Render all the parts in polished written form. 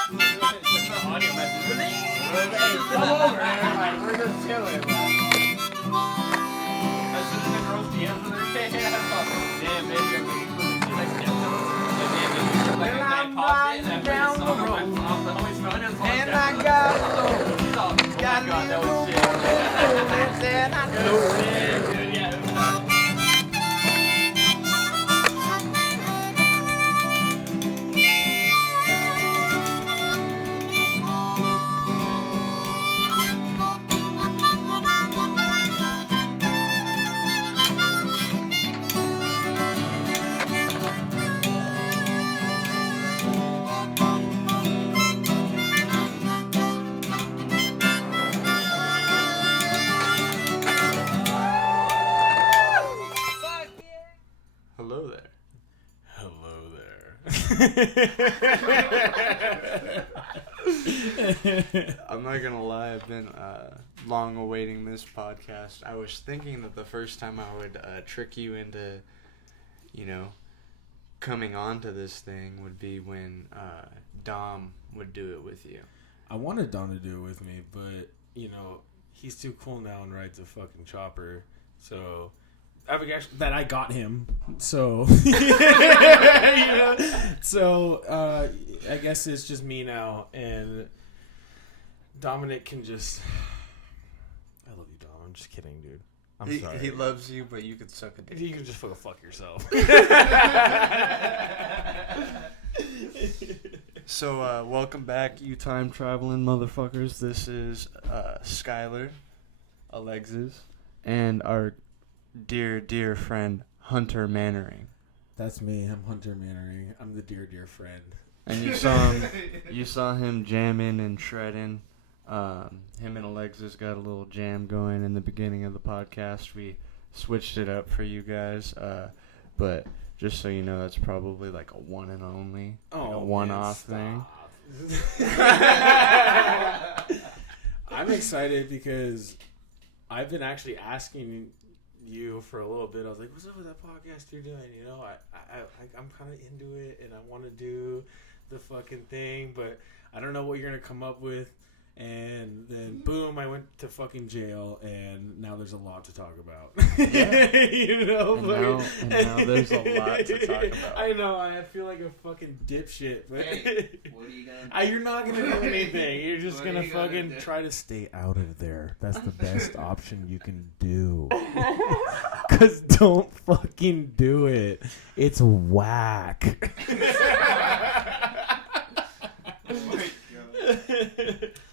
Audio message. Hey, come over, man. We're just chilling. I was in the girl's DMs the other day. I thought, damn, baby, I'm looking for the like Jameson. And then it's like a night pause it, and I played a song on the homie's phone, And I got oh my god, that was shit. and I know Shit, dude, yeah, it was nuts. Hello there. I'm not gonna lie, I've been long awaiting this podcast. I was thinking that the first time I would trick you into, coming on to this thing would be when Dom would do it with you. I wanted Don to do it with me, but, he's too cool now and rides a fucking chopper. So, I got him. So, I guess it's just me now. And Dominic can just... I love you, Dom. I'm just kidding, dude. I'm sorry. He loves you, but you could suck a dick. You can just fuck yourself. So, welcome back, you time traveling motherfuckers. This is Skylar, Alexis, and our dear, dear friend, Hunter Mannering. That's me. I'm Hunter Mannering. I'm the dear, dear friend. And you saw him jamming and shredding. Him and Alexis got a little jam going in the beginning of the podcast. We switched it up for you guys, but just so you know, that's probably like a one and only, like a one-off thing. I'm excited because I've been actually asking you for a little bit. I was like, "What's up with that podcast you're doing?" I'm kind of into it, and I want to do the fucking thing, but I don't know what you're gonna come up with. And then, boom, I went to fucking jail, and now there's a lot to talk about. Yeah. Now there's a lot to talk about. I know, I feel like a fucking dipshit. But Hey, what are you gonna do? you're not going to do anything. You're just What going are to you gonna fucking do? try to stay out of there. That's the best option you can do. Because don't fucking do it. It's whack.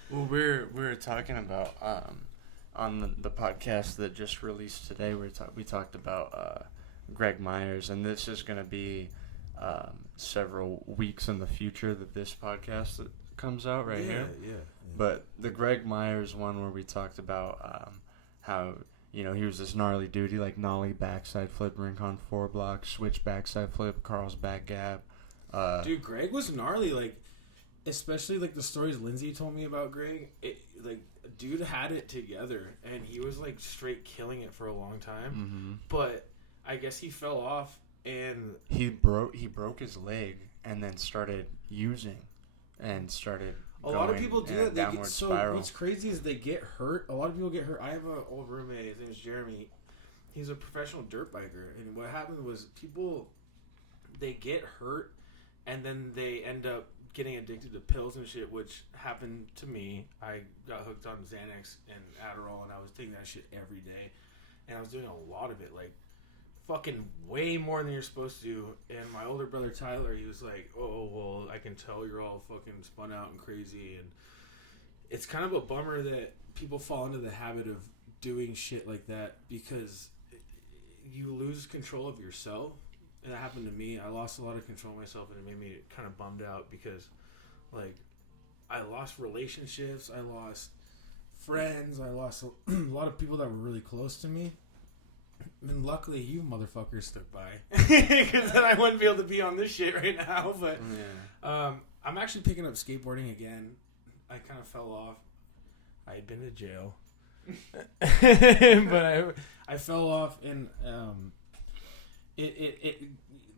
Well, we're talking about on the podcast that just released today. We talked about Greg Myers, and this is going to be several weeks in the future that this podcast comes out here. Yeah. But the Greg Myers one where we talked about how he was this gnarly dude. He like nollie backside flip, Rincon 4 block, switch backside flip, Carl's back gap. Dude, Greg was gnarly. Like, especially like the stories Lindsay told me about Greg. Dude had it together, and he was like straight killing it for a long time. Mm-hmm. But I guess he fell off, and he broke his leg, and then started using, and started. A lot of people do that. They Downward so spiral. what's crazy is they get hurt. A lot of people get hurt. I have an old roommate. His name is Jeremy. He's a professional dirt biker, and what happened was they get hurt, and then they end up getting addicted to pills and shit, which happened to me. I got hooked on Xanax and Adderall, and I was taking that shit every day, and I was doing a lot of it, like fucking way more than you're supposed to. And my older brother Tyler, he was like, "Oh well, I can tell you're all fucking spun out and crazy," and it's kind of a bummer that people fall into the habit of doing shit like that because you lose control of yourself. And that happened to me. I lost a lot of control of myself, and it made me kind of bummed out because, like, I lost relationships, I lost friends, I lost a lot of people that were really close to me. And luckily, you motherfuckers stuck by, because then I wouldn't be able to be on this shit right now. But I'm actually picking up skateboarding again. I kind of fell off. I had been to jail, but I fell off, and it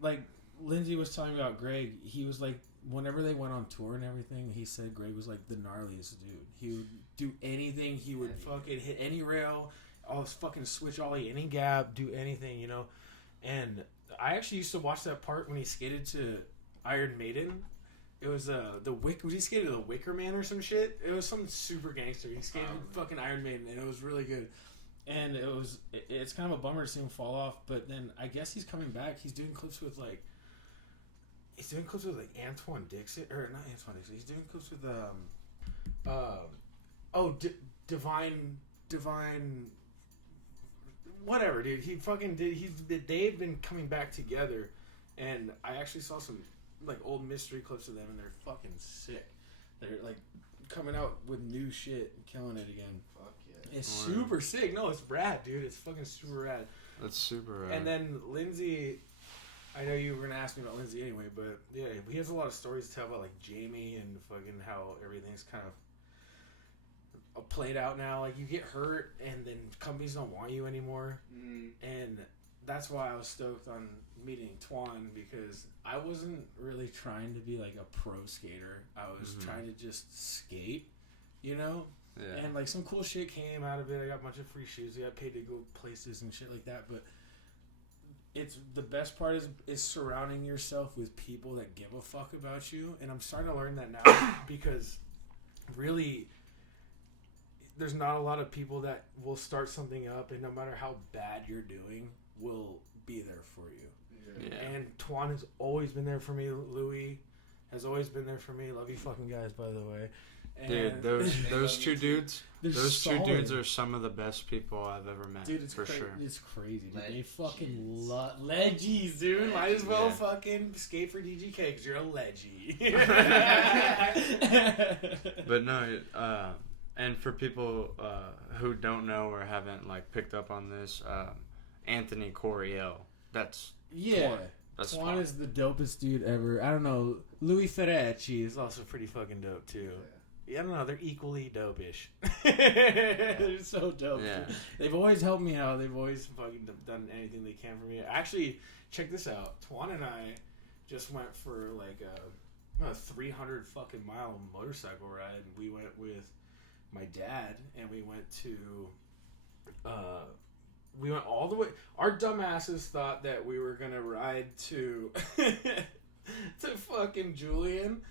like Lindsay was talking about Greg. He was like, whenever they went on tour and everything, he said Greg was like the gnarliest dude. He would do anything. He would fucking hit any rail, fucking switch ollie, any gap, do anything, you know. And I actually used to watch that part when he skated to Iron Maiden. It was was he skated the Wicker Man or some shit? It was some super gangster. He skated fucking Iron Maiden, and it was really good. And it's kind of a bummer to see him fall off, but then I guess he's coming back. He's doing clips with like Antoine Dixon, or not Antoine Dixon. He's doing clips with Divine, whatever, dude. He fucking did. They've been coming back together, and I actually saw some like old mystery clips of them, and they're fucking sick. They're like coming out with new shit and killing it again. Fuck yeah. It's super sick. No, it's rad, dude. It's fucking super rad. That's super rad. And then Lindsay, I know you were gonna ask me about Lindsay anyway, but yeah, he has a lot of stories to tell about like Jamie and fucking how everything's kind of played out now. Like you get hurt, and then companies don't want you anymore, and that's why I was stoked on meeting Twan, because I wasn't really trying to be like a pro skater. I was trying to just skate, you know. Yeah. And like some cool shit came out of it. I got a bunch of free shoes. I got paid to go places and shit like that. But it's the best part is surrounding yourself with people that give a fuck about you. And I'm starting to learn that now because really there's not a lot of people that will start something up, and no matter how bad you're doing, will be there for you. Yeah. And Twan has always been there for me. Louis has always been there for me. Love you fucking guys, by the way. And dude, those two dudes, two dudes are some of the best people I've ever met. Dude, it's sure. It's crazy. Dude. They fucking leggies, dude. Might as well fucking skate for DGK because you're a leggy. But no, and for people who don't know or haven't like picked up on this, Anthony Coriel. That's Twan is the dopest dude ever. I don't know. Louis Ferracci is also pretty fucking dope too. Yeah, I don't know. They're equally dope-ish. They're so dope. Yeah. They've always helped me out. They've always fucking done anything they can for me. Actually, check this out. Twan and I just went for like a 300 fucking mile motorcycle ride. We went with my dad, and we went to we went all the way. Our dumbasses thought that we were gonna ride to to fucking Julian,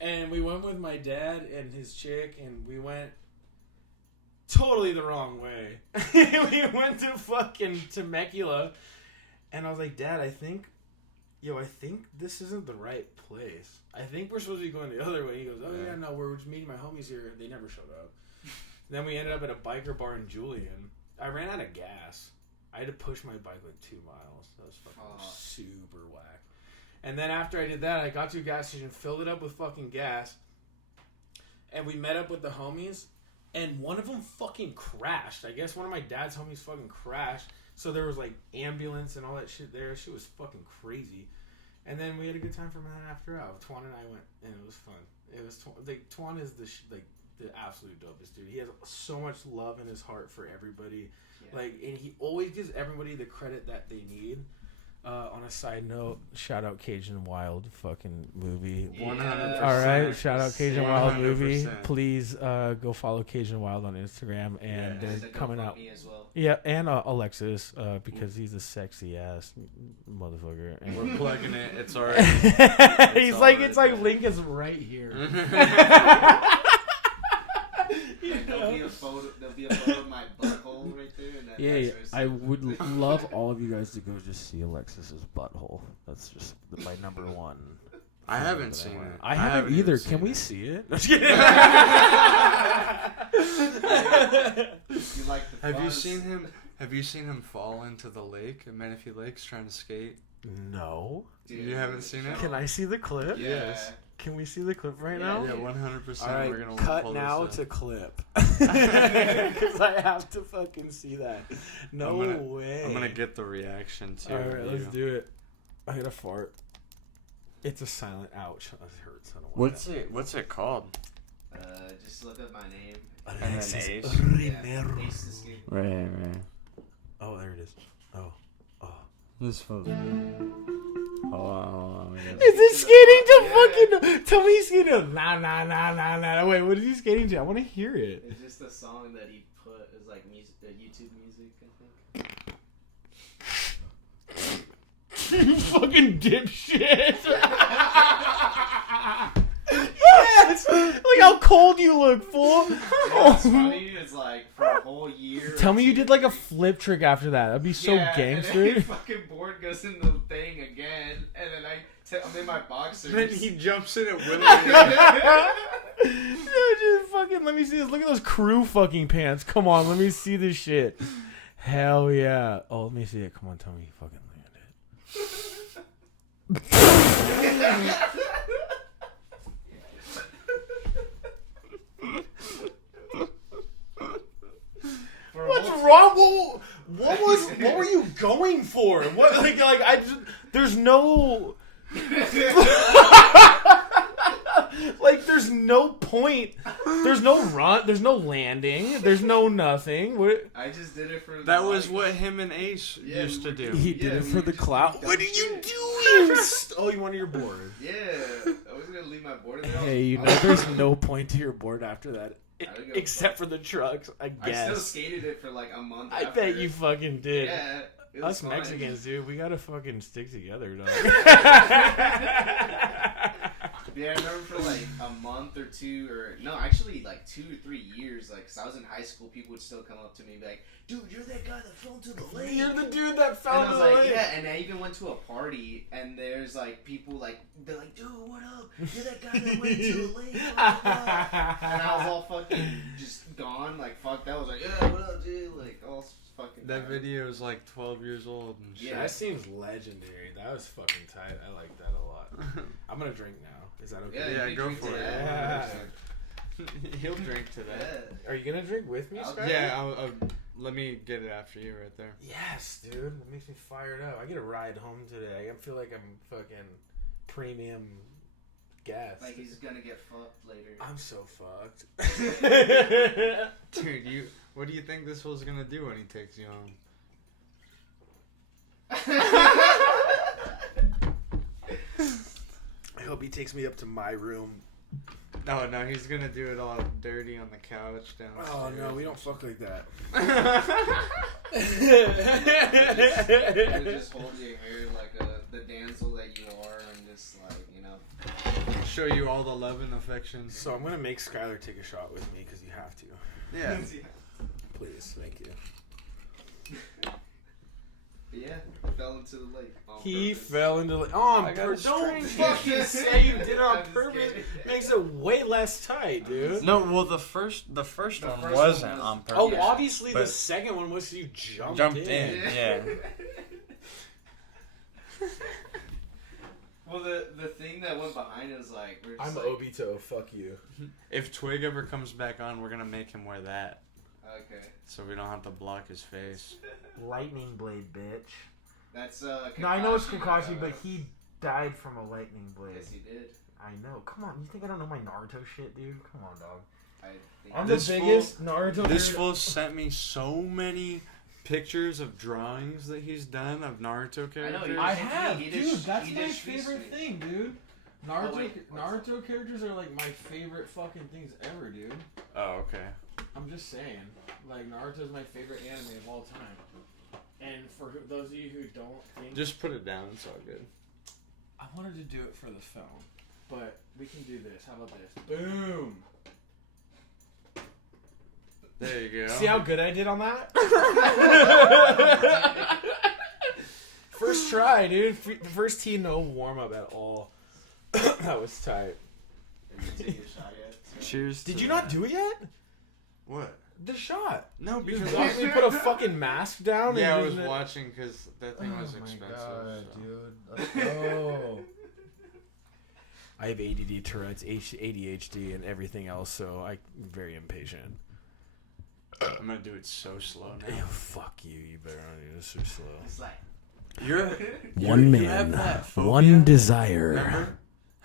and we went with my dad and his chick, and we went totally the wrong way. We went to fucking Temecula, and I was like, Dad, I think this isn't the right place. I think we're supposed to be going the other way. He goes, yeah, no, we're just meeting my homies here. They never showed up. Then we ended up at a biker bar in Julian. I ran out of gas. I had to push my bike like 2 miles. That was fucking super whack. And then after I did that, I got to a gas station, filled it up with fucking gas, and we met up with the homies, and one of them fucking crashed. I guess one of my dad's homies fucking crashed. So there was like ambulance and all that shit there. Shit was fucking crazy. And then we had a good time from that after out. Twan and I went, and it was fun. It was like Twan is the absolute dopest dude. He has so much love in his heart for everybody. Yeah. Like, and he always gives everybody the credit that they need. On a side note, shout out Cajun Wild fucking movie. 100%. All right, shout out Cajun Wild movie. Please go follow Cajun Wild on Instagram, and they're coming out. Me as well. Yeah, and Alexis because he's a sexy ass motherfucker. And we're plugging it. It's already. It's like Link is right here. There'll be a photo of my butthole right there. And I would love all of you guys to go just see Alexis's butthole. That's just my number one. I haven't seen it. I haven't either. Can we see it? Have you seen him? Have you seen him fall into the lake at Menifee Lakes trying to skate? No. Dude, you haven't seen it? Can I see the clip? Yes. Can we see the clip right now? Yeah, 100%. All right, we're gonna cut now to clip. Because I have to fucking see that. No way. I'm gonna get the reaction too. All right, let's do it. I gotta fart. It's a silent ouch. It hurts. I don't want What's it called? Just look up my name. And then Ace. Ace the Skate. Right. Oh, there it is. Oh. This fool. Hold on. Is it skating to fucking? Tell me he's skating to nah. Wait, what is he skating to? I want to hear it. It's just a song that he put as like music, YouTube music, I think. You fucking dipshit. Yes! Look how cold you look, fool. You know what's funny? It's like for a whole year. Tell me you did like a flip trick after that. That'd be so gangster. And then fucking board goes in the thing again, and then I'm in my boxers. Then he jumps in it willingly. Just fucking let me see this. Look at those crew fucking pants. Come on, let me see this shit. Hell yeah. Oh, let me see it. Come on, tell me you fucking landed. What's wrong? What were you going for? What like I just there's no like there's no point. There's no run. There's no landing. There's no nothing. What? I just did it for. That was what him and Ace used to do. He did it for the clout. What are you doing? Oh, you wanted your board. Yeah, I was gonna leave my board in there. Hey, you know there's no point to your board after that. Except for the trucks, I guess. I still skated it for like a month. I bet you fucking did. Yeah, it Us was fun. Mexicans, dude, we gotta fucking stick together, dog. Yeah, I remember for like a month or two, or no, actually like 2 or 3 years, like, 'cause I was in high school, people would still come up to me and be like, dude, you're that guy that fell into the lake. You're the dude that fell And I into was the like, lake. yeah, and I even went to a party, and there's like people like, they're like, dude, what up? You're that guy that went into the lake. Blah, blah, blah. And I was all fucking just gone, like, fuck that. I was like, yeah, what up, dude? Like, all fucking. That video is like 12 years old and shit. Yeah, that seems legendary. That was fucking tight. I like that a lot. I'm gonna drink now. Is that okay? Yeah, you go drink for it. Yeah. He'll drink to that. Yeah. Are you gonna drink with me, Sky? Yeah, I'll let me get it after you right there. Yes, dude. That makes me fired up. I get a ride home today. I feel like I'm fucking premium guest. Like he's gonna get fucked later. I'm so fucked. Dude, what do you think this fool's gonna do when he takes you home? I hope he takes me up to my room. No, he's gonna do it all dirty on the couch downstairs. Oh no, we don't fuck like that. You just hold your hair like the damsel that you are, and just like, you know. Show you all the love and affection. So I'm gonna make Skylar take a shot with me because you have to. Yeah. Please, thank you. Yeah, fell into the lake. He purpose. fell into the. Oh, I got a don't string. fucking say you did it on I'm just purpose. kidding. Makes it way less tight, dude. No, well the first one first wasn't one was- on purpose. Oh, obviously the but second one was you jumped jumped in. in. Yeah. Well, the thing that went behind it was like, we're just I'm like, Obito. Fuck you. If Twig ever comes back on, we're gonna make him wear that, okay, so we don't have to block his face. Lightning blade, bitch. that's No, I know it's Kakashi, but he died from a lightning blade. Yes, he did. I know. Come on, you think I don't know my Naruto shit, dude? Come on, dog. I think I'm This the biggest Naruto. This nerd. fool sent me so many pictures of drawings that he's done of Naruto characters. I have, He dude. just- That's he my just favorite shoots me. thing, dude. Naruto, wait, what's Naruto characters are like my favorite fucking things ever, dude. Oh, okay. I'm just saying, like Naruto's my favorite anime of all time. And for those of you who don't think, Just put it down. It's all good. I wanted to do it for the film, but we can do this. How about this? Boom. There you go. See how good I did on that? First try, dude. The first tee, no warm up at all. That was tight. Did you take a shot yet? Cheers. Did to you that. not do it yet? What? The shot. No, You because just watched me put a fucking mask down. yeah, I and was just- watching because that thing was Oh my expensive. God, so. dude. Let's go. I have ADD, Tourette's, ADHD, and everything else, so I'm very impatient. I'm gonna do it so slow Ew, now. fuck you. You better not do this so slow. It's like, You're One you have man, that phobia? one desire. Remember?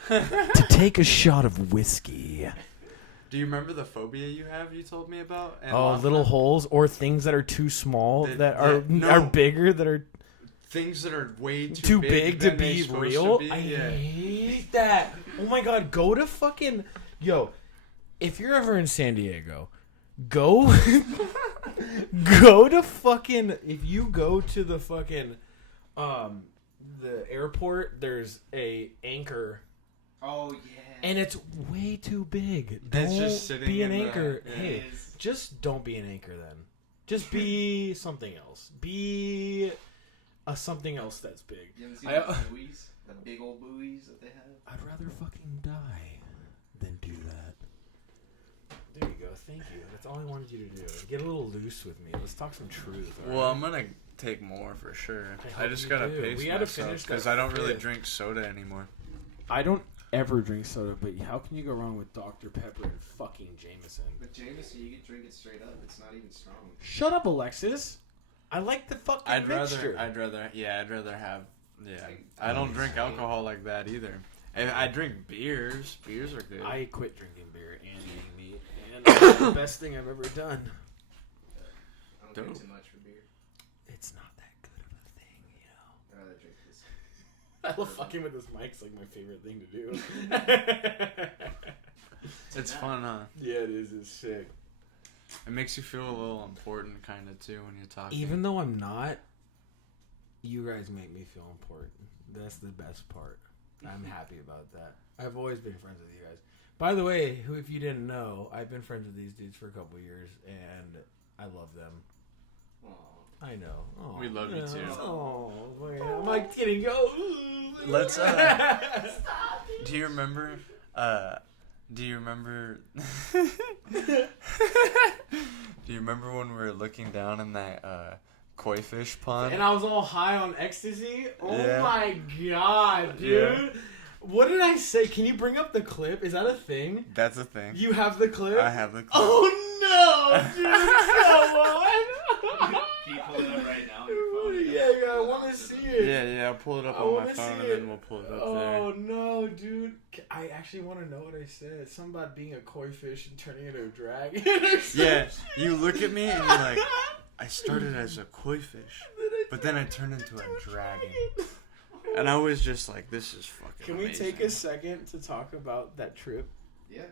To take a shot of whiskey. Do you remember the phobia you have? You told me about. And Oh, Lachlan? little holes or things that are too small That- that are that- no. are bigger that are. things that are way too big to than they're be supposed real. to be. I Yeah. hate that. Oh my god, go to fucking if you're ever in San Diego, go to fucking if you go to the fucking the airport, there's a Anchor. Oh yeah. And it's way too big. That's Don't just sitting be an in the- anchor. yeah. Hey, just don't be an anchor then. Just be something else. Be a something else that's big. You haven't seen the buoys? The big old buoys that they have? I'd rather fucking die than do that. There you go. Thank you. That's all I wanted you to do. Get a little loose with me. Let's talk some truth. all Well, right? I'm gonna take more for sure. I I just hope gotta you do. pace We had to myself finish because that I don't really fifth. drink soda anymore. I don't ever drink soda, but how can you go wrong with Dr. Pepper and fucking Jameson? But Jameson, you can drink it straight up. It's not even strong. Shut up, Alexis. I like the fucking I'd mixture. rather have. Yeah, Like, I don't drink alcohol like that either. And I drink beers. Beers are good. I quit drinking beer and eating meat, and it's the best thing I've ever done. I don't drink Dope. too much for beer. It's not that good of a thing, you know. I'd rather drink this. I love fucking with this mic. It's like my favorite thing to do. It's fun, huh? Yeah, it is. It's sick. It makes you feel a little important, kind of too, when you're talking. Even though I'm not, you guys make me feel important. That's the best part. I'm happy about that. I've always been friends with you guys. By the way, if you didn't know, I've been friends with these dudes for a couple years, and I love them. Aww. I know. Aw, We love you too. Oh, I'm like kidding. Go. Let's. Do you remember? Do you remember? Do you remember when we were looking down in that koi fish pond? And I was all high on ecstasy. Oh Yeah. my god, dude. Yeah. What did I say? Can you bring up the clip? Is that a thing? That's a thing. You have the clip? I have the clip. Oh no, dude. Come on. Can you pull it up right now on your phone? Yeah, I want to see it. Yeah, I'll pull it up I on my wanna phone see and it. then we'll pull it up Oh no, dude. I actually want to know what I said. Something about being a koi fish and turning into a dragon. there. Yeah, you look at me and you're like, I started as a koi fish, but then I turned into a dragon. And I was just like, this is fucking Can we amazing. take a second to talk about that trip? Yeah.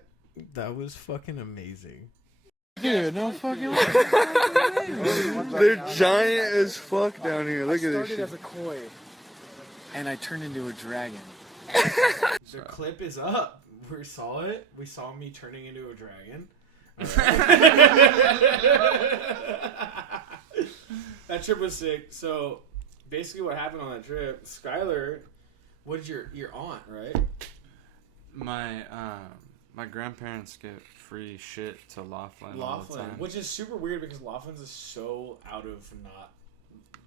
That was fucking amazing. Dude, no fucking way. They're giant as fuck down here. Look at this Started shit. as a koi, and I turned into a dragon. The clip is up. We saw it. We saw me turning into a dragon. That trip was sick. So, basically, what happened on that trip? Skylar, what did your aunt, right? My grandparents get free shit to Laughlin all the Laughlin, time. which is super weird because Laughlin's is so out of not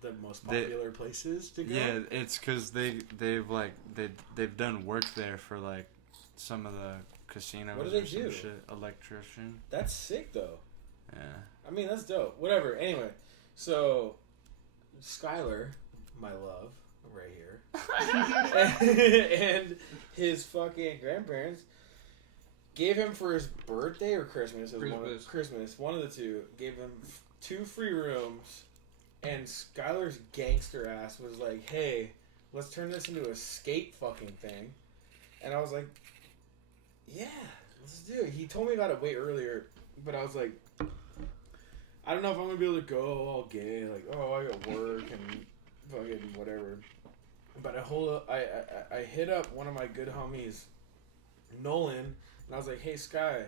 the most They- popular places to go. Yeah, it's because they've done work there for like some of the casinos. What do they or some do? Shit. Electrician. That's sick though. Yeah. I mean, that's dope. Whatever. Anyway, so Skylar, my love, right here, and his fucking grandparents gave him for his birthday or Christmas. It was Christmas. One of the two. Gave him 2 free rooms, and Skylar's gangster ass was like, "Hey, let's turn this into a skate fucking thing." And I was like, "Yeah, let's do it." He told me about it way earlier, but I was like, I don't know if I'm gonna be able to go all gay, like, oh, I got work and fucking whatever. But I hit up one of my good homies, Nolan, and I was like, hey, Sky,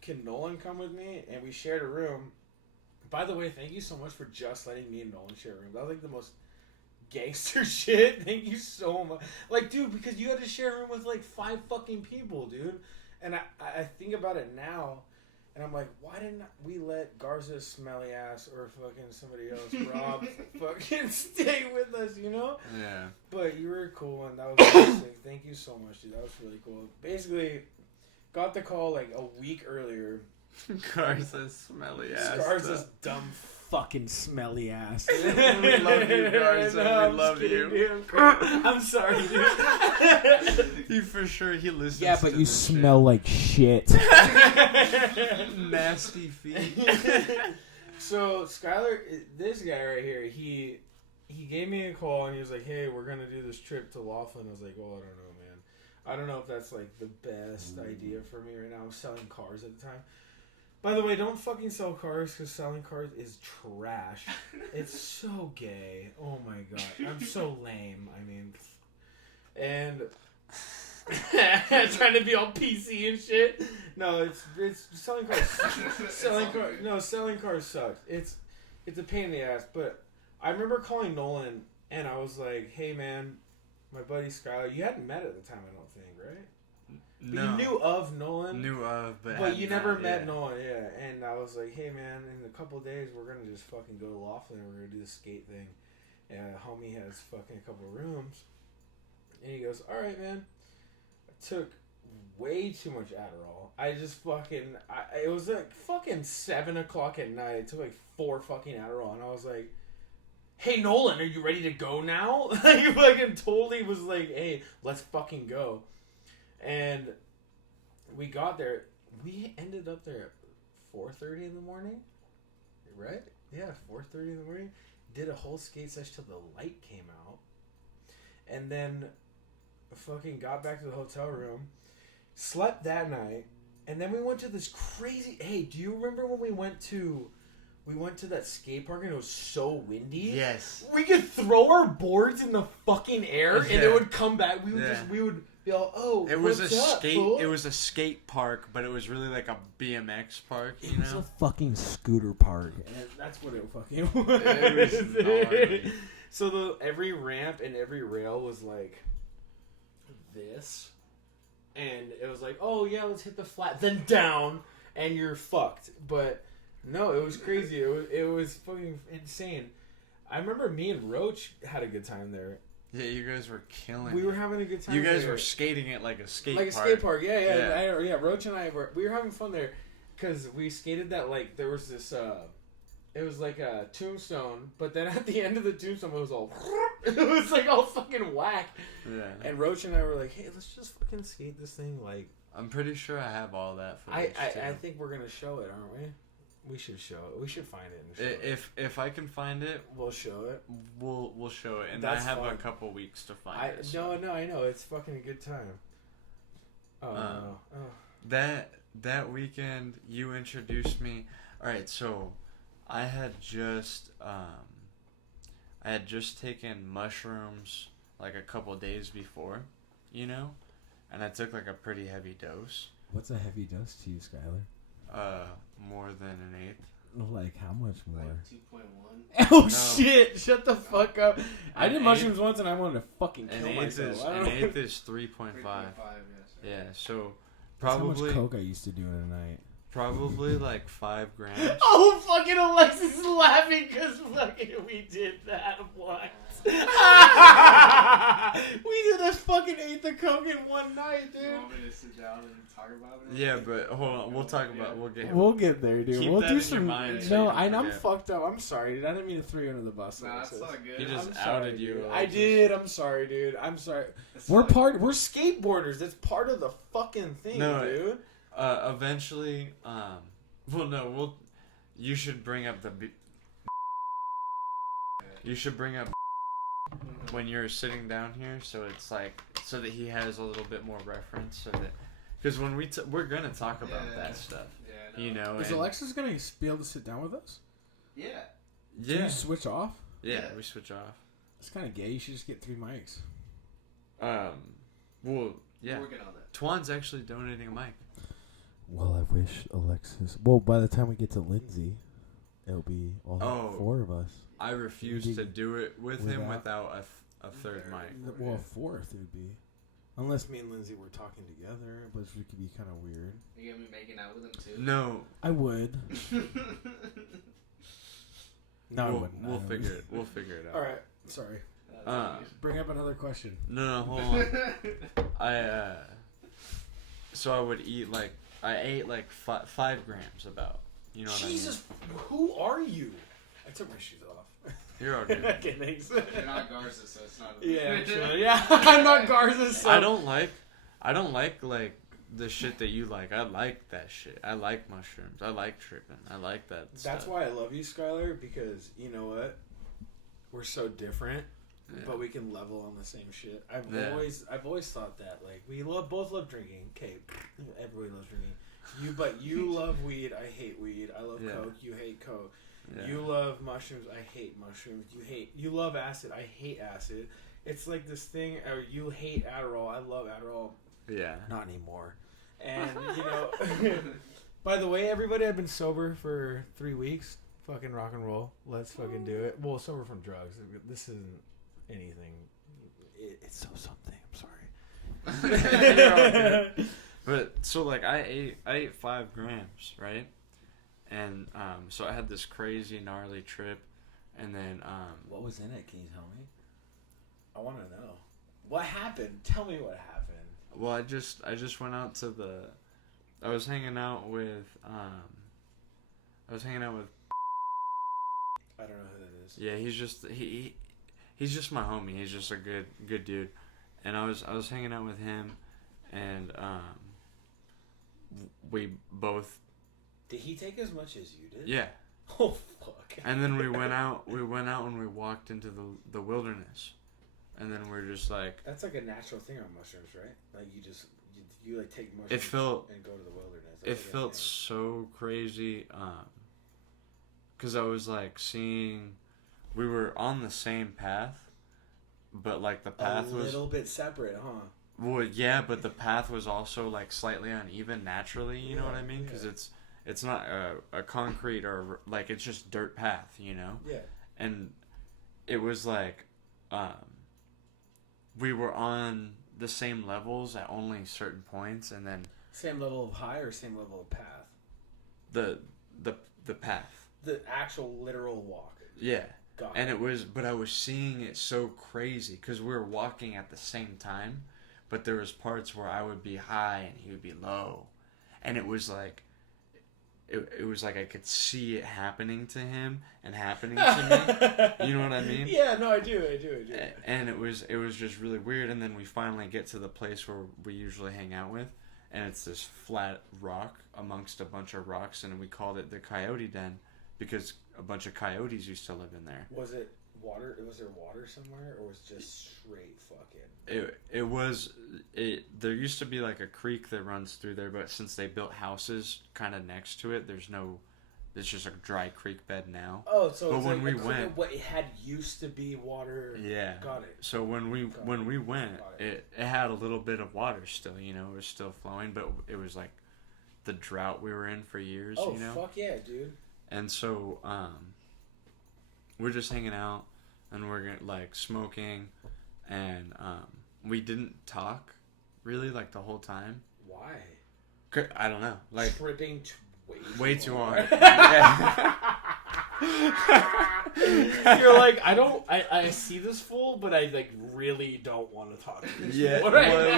can Nolan come with me? And we shared a room. By the way, thank you so much for just letting me and Nolan share a room. That was like the most gangster shit. Thank you so much. Like, dude, because you had to share a room with like 5 fucking people, dude. And I think about it now. And I'm like, why didn't we let Garza's smelly ass or fucking somebody else, Rob, fucking stay with us, you know? Yeah. But you were a cool one. That was really sick. Thank you so much, dude. That was really cool. Basically, got the call like a week earlier. Garza's smelly ass. Garza's dumb fucking smelly ass. We love you, Garza. No, We love you. Dude. I'm sorry, dude. He for sure he listens. Yeah, but to you this smell like shit. shit. Nasty feet. So Skylar, this guy right here, he he gave me a call and he was like, "Hey, we're gonna do this trip to Laughlin." I was like, "Well, I don't know, man. I don't know if that's like the best idea for me right now. I'm selling cars at the time. By the way, don't fucking sell cars because selling cars is trash. It's so gay. Oh my god, I'm so lame. I mean, and trying to be all PC and shit. No, it's selling cars. Selling cars sucks. It's a pain in the ass. But I remember calling Nolan and I was like, "Hey man, my buddy Skylar, you hadn't met at the time, I don't think, right? No. You knew of Nolan, but you never met Nolan, yeah." And I was like, "Hey man, in a couple of days we're gonna just fucking go to Laughlin and we're gonna do the skate thing. Homie has fucking a couple of rooms." And he goes, "All right, man." I took way too much Adderall. I just fucking, it was like fucking 7 o'clock at night. I took like 4 fucking Adderall and I was like, "Hey Nolan, are you ready to go now?" He fucking totally was like, "Hey, let's fucking go." And we got there. We ended up there at 4:30 in the morning, right? Yeah, 4:30 in the morning. Did a whole skate session till the light came out, and then fucking got back to the hotel room, slept that night, and then we went to this crazy. Hey, do you remember when we went to that skate park and it was so windy? Yes. We could throw our boards in the fucking air and it would come back. We would be all, "Oh, it was what's a up, skate. fool?" It was a skate park, but it was really like a BMX park. You It was know. a fucking scooter park. And that's what it fucking was. It was gnarly. So every ramp and every rail was like this, and it was like, "Oh yeah, let's hit the flat, then down, and you're fucked." But no, it was crazy. It was fucking insane. I remember me and Roach had a good time there. Yeah, you guys were killing. We were it. having a good time. You guys there. were skating it like a skate like park. a skate park. Yeah. Yeah. Roach and I we were having fun there because we skated that, like, there was this it was like a tombstone, but then at the end of the tombstone it was all it was like all fucking whack. Yeah. And Roach and I were like, "Hey, let's just fucking skate this thing." Like, I'm pretty sure I have all that footage too. I think we're gonna show it, aren't we? We should show it. We should find it and show it. If I can find it, We'll show it. we'll show it, and That's I have fun. a couple weeks to find it. No, I know. It's fucking a good time. Oh, no. Oh. That weekend you introduced me. All right, so I had just taken mushrooms like a couple days before, you know, and I took like a pretty heavy dose. What's a heavy dose to you, Skylar? More than an eighth. Like, how much more? Like 2.1. Oh No. shit! Shut the fuck up. I An did eighth- mushrooms once and I wanted to fucking An kill eighth myself. is I don't an know. eighth is 3.5. 3.5, yes. Yeah, so That's how probably much coke I used to do in a night. probably like 5 grams. Oh, fucking Alexis is laughing because fucking we did that once. We did this fucking eighth of coke in one night, You dude. want me to sit down and talk about it? Yeah, but hold on, we'll talk about We'll get there, dude. Keep We'll that do in some. your mind so No, you don't I'm forget. Fucked up. I'm sorry, dude. I didn't mean to throw you under the bus. Nah, it's Alexis. not good. He just I'm sorry, outed you. dude. I Alexis. did. I'm sorry, dude. I'm sorry. It's We're fine. We're skateboarders. That's part of the fucking thing, No, dude. Eventually, you should bring up you should bring up when you're sitting down here, so it's like, so that he has a little bit more reference, so that, because when we're gonna talk about that stuff, Yeah, you know. Is and- Alexis gonna be able to sit down with us? Yeah. Do Yeah, you switch off? yeah, we switch off. It's kind of gay. You should just get 3 mics. Well, yeah. We're working on that. Twan's actually donating a mic. Well, I wish Alexis. Well, by the time we get to Lindsay, it'll be all Oh. 4 of us. I refuse to do it with him without a third mic. Well, a 4th it would be. Unless me and Lindsay were talking together, which could be kind of weird. You gonna be making out with him too? No, I would. No, I wouldn't. we'll figure it. We'll figure it out. All right. Sorry. Bring up another question. No, hold on. So I would eat like, I ate like 5 grams about. You know what Jesus, who are you? I took my shoes off. I mean? You're all good. Okay, thanks. You're not Garza, so it's not. Yeah, sure. Yeah. I'm not Garza. So. I don't like the shit that you like. I like that shit. I like mushrooms. I like tripping. I like that stuff. That's why I love you, Skylar, because you know what? we're so different, Yeah. but we can level on the same shit. I've Yeah. always thought that. Like, we both love drinking. Okay, everybody loves drinking. You love weed. I hate weed. I love Yeah. coke. You hate coke. Yeah. You love mushrooms. I hate mushrooms. You love acid. I hate acid. It's like this thing. Or you hate Adderall. I love Adderall. Yeah. Not anymore. And by the way, everybody, I've been sober for 3 weeks. Fucking rock and roll. Let's fucking do it. Well, sober from drugs. This isn't anything. It's so something. I'm sorry. But so like I ate 5 grams, right? And so I had this crazy gnarly trip, and then What was in it? Can you tell me? I want to know what happened. Tell me what happened. well I just went out to I was hanging out with I don't know who that is. yeah, he's just my homie. He's just a good dude. And I was hanging out with him, and we both Did he take as much as you did? yeah. Oh fuck. And then we went out and we walked into the wilderness. And then we're just like That's like a natural thing on mushrooms, right? Like you like take mushrooms and go to the wilderness. That's it like a felt thing. so crazy, because I was like seeing, we were on the same path, but like the path a was little bit separate, huh? well, yeah, but the path was also like slightly uneven naturally. You know what I mean? Because it's not a concrete or like it's just dirt path, you know. Yeah. And it was like, we were on the same levels at only certain points, and then Same level of high or same level of path? the path. The actual literal walk. Yeah. Got And it. it was, but I was seeing it so crazy because we were walking at the same time, but there was parts where I would be high and he would be low, and it was like, it was like I could see it happening to him and happening to me. You know what I mean? Yeah, no, I do. And it was just really weird. And then we finally get to the place where we usually hang out with, and it's this flat rock amongst a bunch of rocks, and we called it the Coyote Den because a bunch of coyotes used to live in there. Was it water? Was there water somewhere, or was it just straight fucking? There used to be like a creek that runs through there, but since they built houses kind of next to it, it's just a dry creek bed now. Oh, so but it's when like we went, what it had used to be water. yeah, Got it. So when we went, it had a little bit of water still, you know, it was still flowing, but it was like the drought we were in for years, Oh, you know. fuck yeah, dude. And so we're just hanging out, and we're like smoking, and we didn't talk really like the whole time. Why? I don't know, like Tripping way too hard. You're like, I see this fool, but I like really don't want to talk to this Yeah, fool well, right now.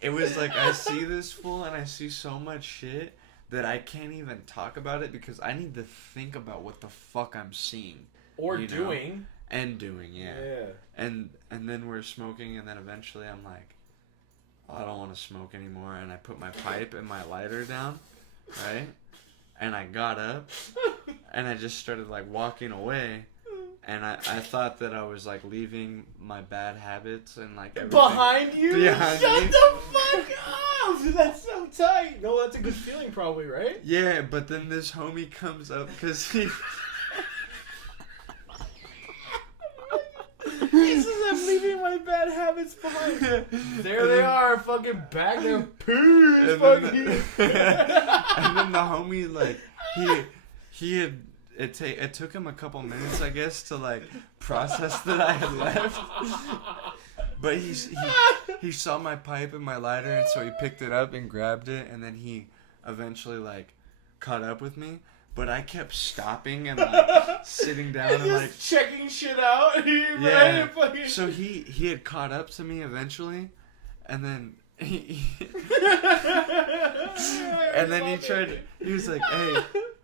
it was like I see this fool and I see so much shit that I can't even talk about it because I need to think about what the fuck I'm seeing. Or you know? doing. And doing, yeah. Yeah. And then we're smoking, and then eventually I'm like, oh, I don't want to smoke anymore, and I put my pipe and my lighter down, right? And I got up, and I just started like walking away, and I thought that I was like leaving my bad habits and like everything Behind you? behind Shut me. the fuck up! That's so tight. No, that's a good feeling probably, right? Yeah, but then this homie comes up because he... He says I'm leaving my bad habits behind. There they are, fucking back there. Peace, And fuck then, you. and then the homie, like, he had, it took him a couple minutes, I guess, to, like, process that I had left. But he saw my pipe and my lighter, and so he picked it up and grabbed it, and then he eventually, like, caught up with me. But I kept stopping and, like, sitting down and, just like... checking shit out. Yeah. Fucking... So he had caught up to me eventually, and then he was like,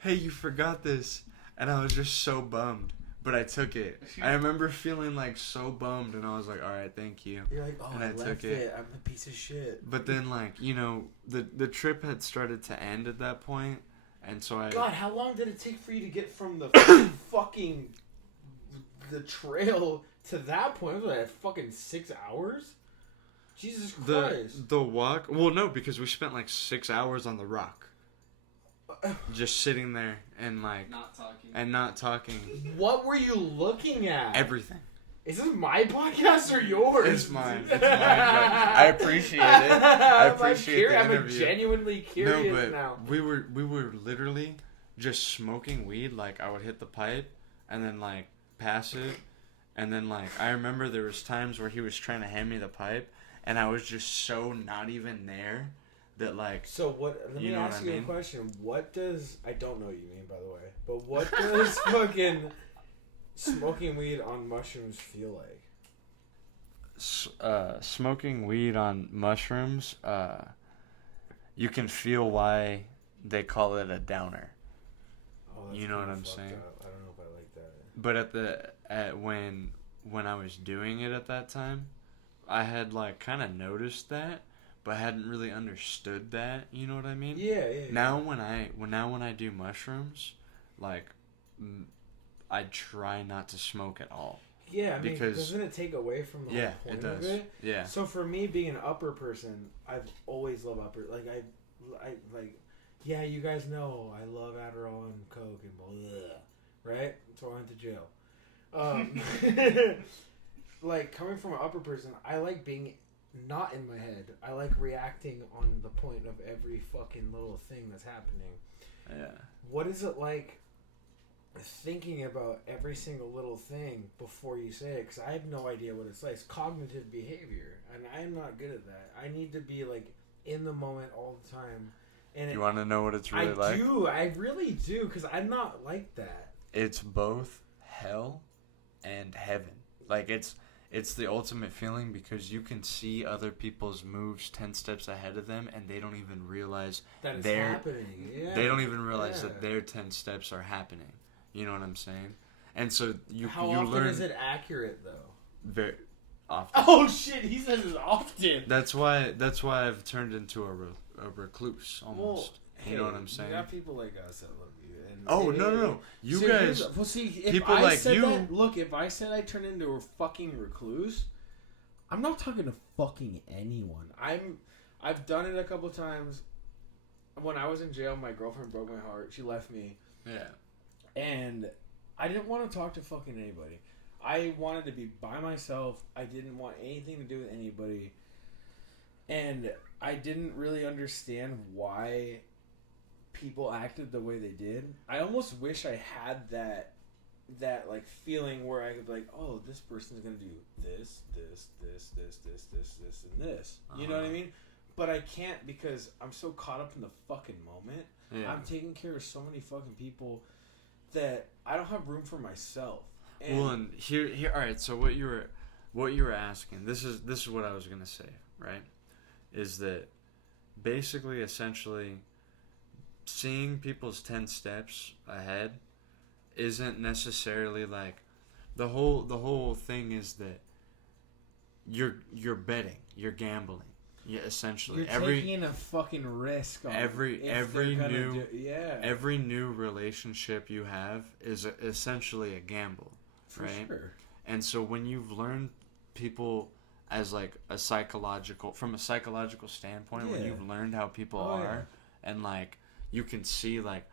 hey, you forgot this. And I was just so bummed. But I took it. I remember feeling like so bummed, and I was like, all right, thank you. You're like, oh, and I took left it. I'm a piece of shit. But then, like, you know, the trip had started to end at that point, and so God, how long did it take for you to get from the fucking the trail to that point was like fucking 6 hours. Jesus Christ. The walk. Well, no, because we spent like 6 hours on the rock, just sitting there and like not talking. What were you looking at? Everything. Is this my podcast or yours? It's mine. It's mine. I appreciate it. I appreciate the interview. I'm genuinely curious no, but now. we were literally just smoking weed. Like I would hit the pipe and then like pass it, and then like I remember there was times where he was trying to hand me the pipe, and I was just so not even there that like. So what? Let me ask you a question. What does I don't know what you mean, by the way, but what does fucking smoking weed on mushrooms feel like? Smoking weed on mushrooms, you can feel why they call it a downer. Oh, you know what I'm saying? Up. I don't know if I like that. But when I was doing it at that time, I had like kind of noticed that, but hadn't really understood that. You know what I mean? Yeah. Now when I do mushrooms, like I try not to smoke at all. Yeah, I mean, doesn't it take away from the whole point of it? Yeah. So for me, being an upper person, I've always loved upper. Like I like, yeah, you guys know I love Adderall and Coke and blah, right? So I went to jail. Like coming from an upper person, I like being not in my head. I like reacting on the point of every fucking little thing that's happening. Yeah. What is it like thinking about every single little thing before you say it? Because I have no idea what it's like. It's cognitive behavior, and I'm not good at that. I need to be like in the moment all the time. And you want to know what it's really like? I really do, because I'm not like that. It's both hell and heaven. Like it's the ultimate feeling, because you can see other people's moves 10 steps ahead of them, and they don't even realize that it's happening. Yeah. They don't even realize that their 10 steps are happening. You know what I'm saying? And so How you often learn. Is it accurate though? Very often. Oh shit! He says it's often. That's why I've turned into a recluse almost. Well, you know what I'm saying? You got people like us that love you. And no! You so guys. Well, see, if people I like said you. That, look, if I said I turned into a fucking recluse, I'm not talking to fucking anyone. I've done it a couple times. When I was in jail, my girlfriend broke my heart. She left me. Yeah. And I didn't want to talk to fucking anybody. I wanted to be by myself. I didn't want anything to do with anybody. And I didn't really understand why people acted the way they did. I almost wish I had that like feeling where I could be like, oh, this person's gonna do this, and this. You know what I mean? But I can't, because I'm so caught up in the fucking moment. Yeah. I'm taking care of so many fucking people that I don't have room for myself. And here, all right. So what you were asking, this is what I was gonna say, right? Is that basically, essentially, seeing people's 10 steps ahead isn't necessarily like the whole thing is that you're betting, you're gambling. Yeah, essentially, you're taking a fucking risk on every new relationship you have is essentially a gamble, for right? Sure. And so when you've learned people as like from a psychological standpoint, when you've learned how people are, and like you can see like,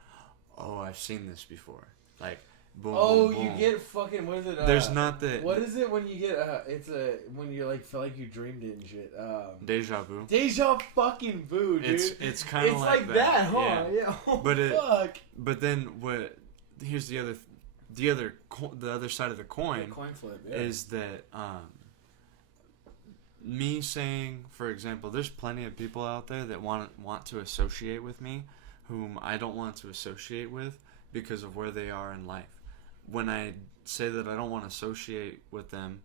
oh, I've seen this before, like. Boom, boom, boom. You get fucking, what is it? There's not the. What is it when you get? When you like feel like you dreamed it and shit. Deja vu. Deja fucking vu, dude. It's kind of like that, huh? Yeah. Oh, but fuck. But then what? Here's the other side of the coin. Coin flip. Yeah. Is that me saying, for example, there's plenty of people out there that want to associate with me, whom I don't want to associate with because of where they are in life. When I say that I don't want to associate with them,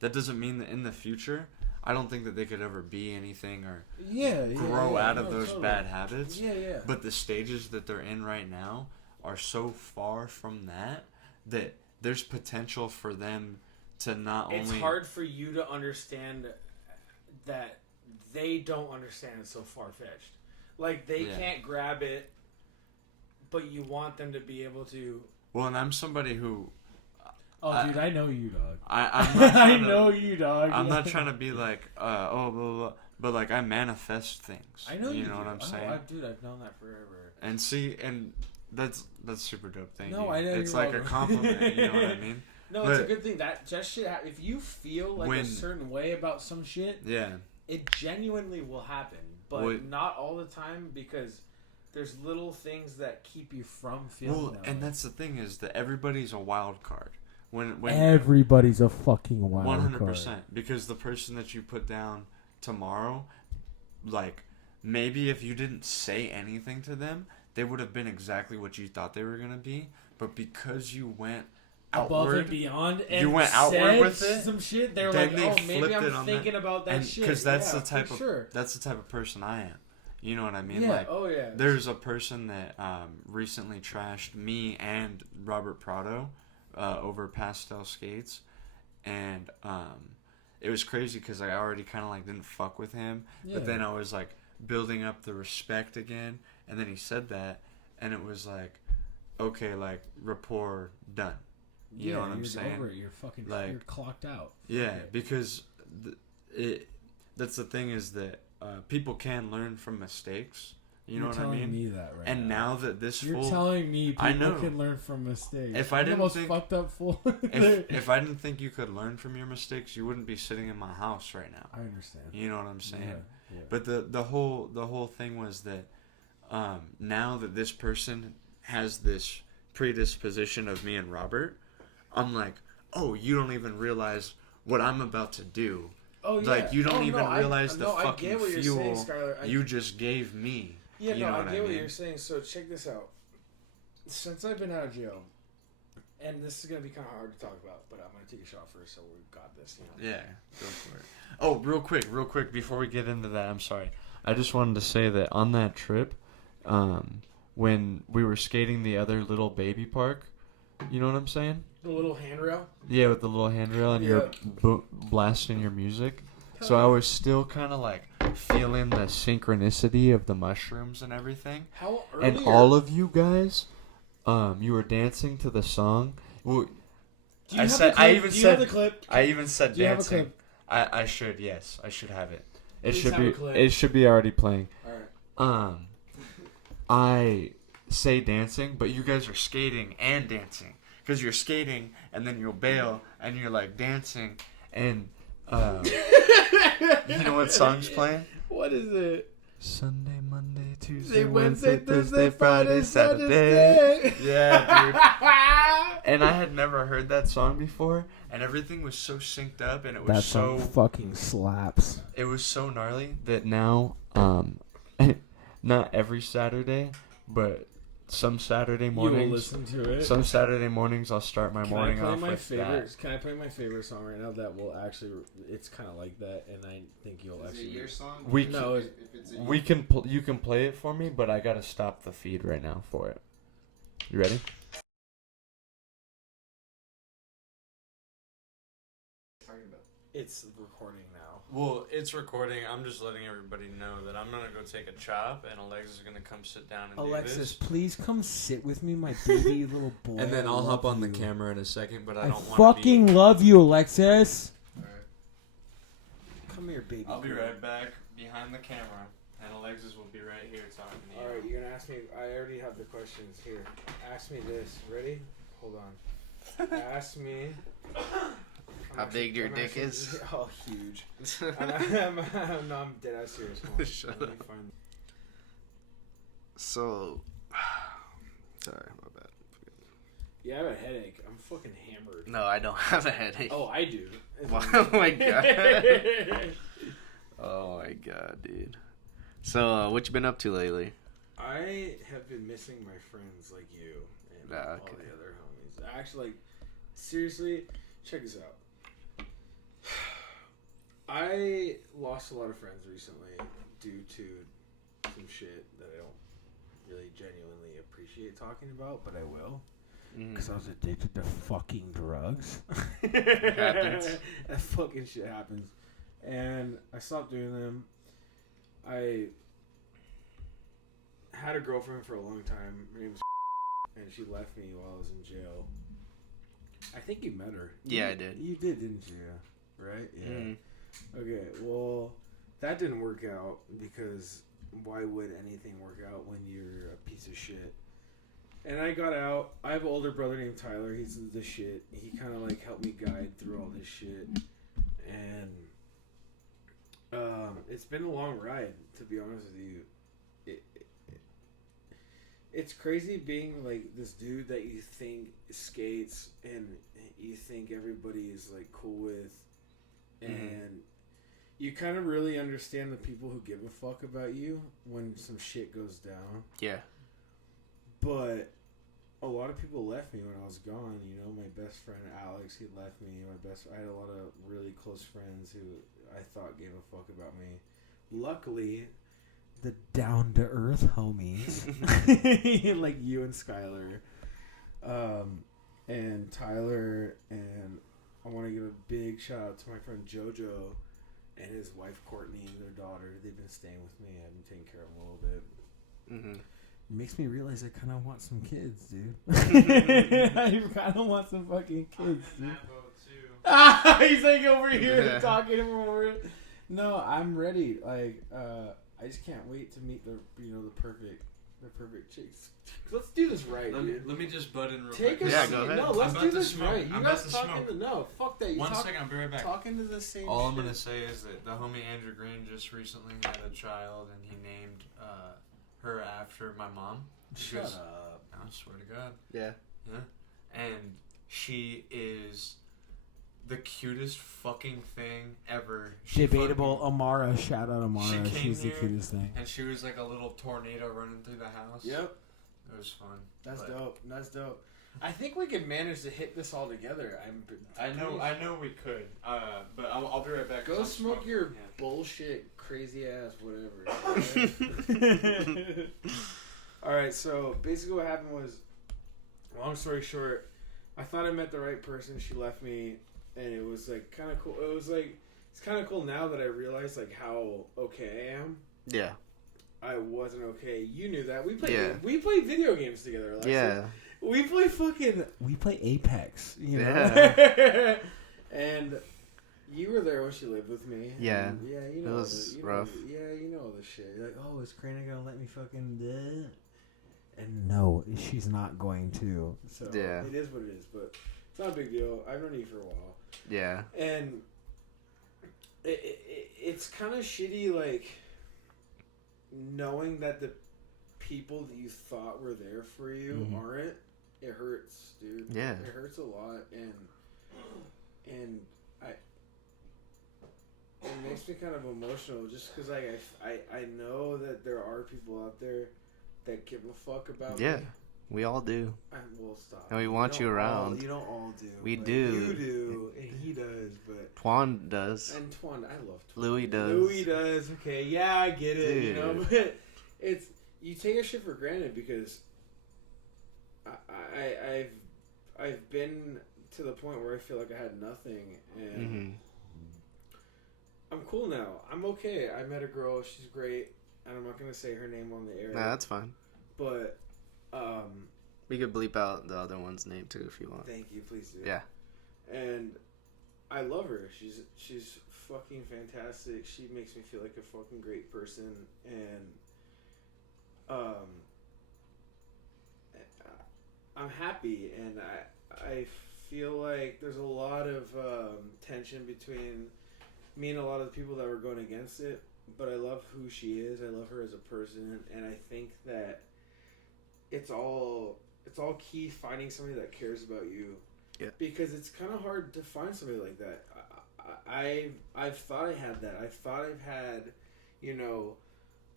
that doesn't mean that in the future, I don't think that they could ever be anything or grow out of those bad habits. Yeah. But the stages that they're in right now are so far from that there's potential for them to not only... It's hard for you to understand that they don't understand it so far-fetched. Like, they can't grab it, but you want them to be able to... Well, and I'm somebody who Oh, dude, I know you, dog. I'm not I trying know you, dog. I'm not trying to be like, oh, blah, blah, blah. But, like, I manifest things. I know you know do. what I'm saying? Dude, I've known that forever. And see, and that's super dope. Thank you. I know it's you're like welcome. a compliment. You know what I mean? No, But it's a good thing. That just shit. If you feel like when- a certain way about some shit, Yeah. it genuinely will happen. But Wait. not all the time because there's little things that keep you from feeling Well, that and way. that's the thing is that everybody's a wild card. When Everybody's a fucking wild 100%, because the person that you put down tomorrow, like, maybe if you didn't say anything to them, they would have been exactly what you thought they were going to be. But because you went above outward, and beyond, and you went outward said with it, some shit. They're then like, they oh, maybe flipped it I'm on thinking about that shit. because that's Yeah, the type for of sure. that's the type of person I am. You know what I mean? Yeah. Like, Oh yeah. there's a person that recently trashed me and Robert Prado over pastel skates, and it was crazy because I already kind of like didn't fuck with him, but then I was like building up the respect again, and then he said that, and it was like, okay, like rapport done. You know what I'm saying? Over it. You're fucking Like, you're clocked out. Yeah, because that's the thing is that people can learn from mistakes. You know You're what I telling mean? me that right And now that this You're fool, telling me people I know. can learn from mistakes. If I You're the didn't most think- fucked up fool. if I didn't think you could learn from your mistakes, you wouldn't be sitting in my house right now. I understand. You know what I'm saying? Yeah. But the whole thing was that now that this person has this predisposition of me and Robert, I'm like, oh, you don't even realize what I'm about to do. Oh yeah. Like, you don't even realize the I fucking get what you're fuel saying, Skylar. you just gave me. Yeah, You no, know I what get I what mean? you're saying. So check this out. Since I've been out of jail, and this is gonna be kind of hard to talk about, but I'm gonna take a shot first, so we've got this. You know? Yeah, go for it. Oh, real quick, before we get into that, I'm sorry. I just wanted to say that on that trip, when we were skating the other little baby park, you know what I'm saying? The little handrail. Yeah, with the little handrail and you're blasting your music. So I was still kind of like feeling the synchronicity of the mushrooms and everything. How early? And all of you guys, you were dancing to the song. Well, Do you have the clip? I even said Do you have a dancing. clip? I should, yes, I should have it. It Please should have a be. clip. It should be already playing. All right. I say dancing, but you guys are skating and dancing because you're skating and then you'll bail and you're like dancing and you know what song's playing? What is it? Sunday, Monday, Tuesday, Say Wednesday, Thursday, Friday, Saturday. Yeah, dude. And I had never heard that song before, and everything was so synced up, and it was That so song fucking slaps. it was so gnarly that now, not every Saturday, but some Saturday You will mornings, listen to it. some Saturday mornings, I'll start my Can morning I play off my with favorite? Can I play my favorite song right now? That will actually. It's kind of like that, and I think you'll Is it actually. your song? We No, if it's that. We can you can play it for me, but I gotta stop the feed right now for it. You ready? It's recording now. Well, it's recording. I'm just letting everybody know that I'm gonna go take a chop, and Alexa's gonna come sit down and do Alexis, this. please come sit with me, my baby little boy. And then I I'll hop love on the you. camera in a second, but I I don't want fucking love you, Alexis. Alright. Come here, baby. I'll be girl. right back behind the camera, and Alexis will be right here talking to you. All right, you're gonna ask me. I already have the questions here. Ask me this. Ready? Hold on. Ask me. How big your dick is? Oh, huge. I'm dead ass serious. Hold on. Shut Let me up. find- So, sorry, my bad. Yeah, I have a headache. I'm fucking hammered. No, I don't have a headache. Oh, I do. Oh my god. Oh my god, dude. So, what you been up to lately? I have been missing my friends like you and all okay. the other homies. Actually, like, seriously, check this out. I lost a lot of friends recently due to some shit that I don't really genuinely appreciate talking about, but I will. Because I was addicted to fucking drugs. Happens. That fucking shit happens. And I stopped doing them. I had a girlfriend for a long time. Her name was and she left me while I was in jail. I think you met her. Yeah, I did. You did, didn't you? Right? Yeah. Mm. Okay, well, that didn't work out because why would anything work out when you're a piece of shit? And I got out. I have an older brother named Tyler. He's the shit. He kind of like helped me guide through all this shit. And it's been a long ride, to be honest with you. It's crazy being like this dude that you think skates and you think everybody is like cool with, and you kind of really understand the people who give a fuck about you when some shit goes down. Yeah. But a lot of people left me when I was gone. You know, my best friend Alex, he left me. I had a lot of really close friends who I thought gave a fuck about me. Luckily, the down to earth homies, like you and Skylar, and Tyler, and I want to give a big shout out to my friend JoJo and his wife Courtney and their daughter. They've been staying with me. I've been taking care of them a little bit. Mm-hmm. It makes me realize I kind of want some kids, dude. I kind of want some fucking kids, dude. He's like over here talking to him over. No, I'm ready. Like, I just can't wait to meet the perfect chicks. Let's do this right, dude. Let me just butt in real Take quick. a seat. go ahead. No, let's I'm do about to this smoke. right. You I'm guys about to talking smoke. no, fuck that. You One second, I'll be right back. Talking to the same. All I'm shit. gonna say is that the homie Andrew Green just recently had a child, and he named her after my mom. Shut up. I swear to God. Yeah. Yeah. And she is the cutest fucking thing ever. Debatable. Amara, shout out Amara. She came She's the here, cutest thing. And she was like a little tornado running through the house. Yep. It was fun. That's dope. That's dope. I think we could manage to hit this all together. I know we could. But I'll be right back. Go I'm smoke smoking. your Yeah. bullshit, crazy ass, whatever. Right? All right. So basically, what happened was, long story short, I thought I met the right person. She left me, and it was like kind of cool. It was like it's kind of cool now that I realize like how okay I am. Yeah. I wasn't okay. You knew that. We played. Yeah. We played video games together. Alexis. Yeah. We play Apex, you know? Yeah. And you were there when she lived with me. Yeah. And yeah, you know. It was rough. You know all this shit. You're like, oh, is Karina gonna let me fucking And no, she's not going to. So Yeah. it is what it is, but it's not a big deal. I've known you for a while. Yeah. And it's kind of shitty, like, knowing that the people that you thought were there for you aren't. It hurts, dude. Yeah. It hurts a lot, and it makes me kind of emotional just because I know that there are people out there that give a fuck about Yeah. me. We all do. We'll stop. And we want you around. You don't all do. We but do. You do, and he does, but... Twan does. And Twan, I love Twan. Louis does. Louis does. Okay, yeah, I get it. Dude. You know, but it's you take a shit for granted because I've been to the point where I feel like I had nothing, and I'm cool now. I'm okay. I met a girl. She's great, and I'm not gonna say her name on the air. Nah, that's fine. But We could bleep out the other one's name too if you want. thank you, please do. Yeah. And I love her. She's fucking fantastic. She makes me feel like a fucking great person, and I'm happy, and I feel like there's a lot of tension between me and a lot of the people that were going against it, but I love who she is. I love her as a person, and I think that it's all key finding somebody that cares about you. Yeah. Because it's kind of hard to find somebody like that. I've thought I had that. I've thought I've had, you know,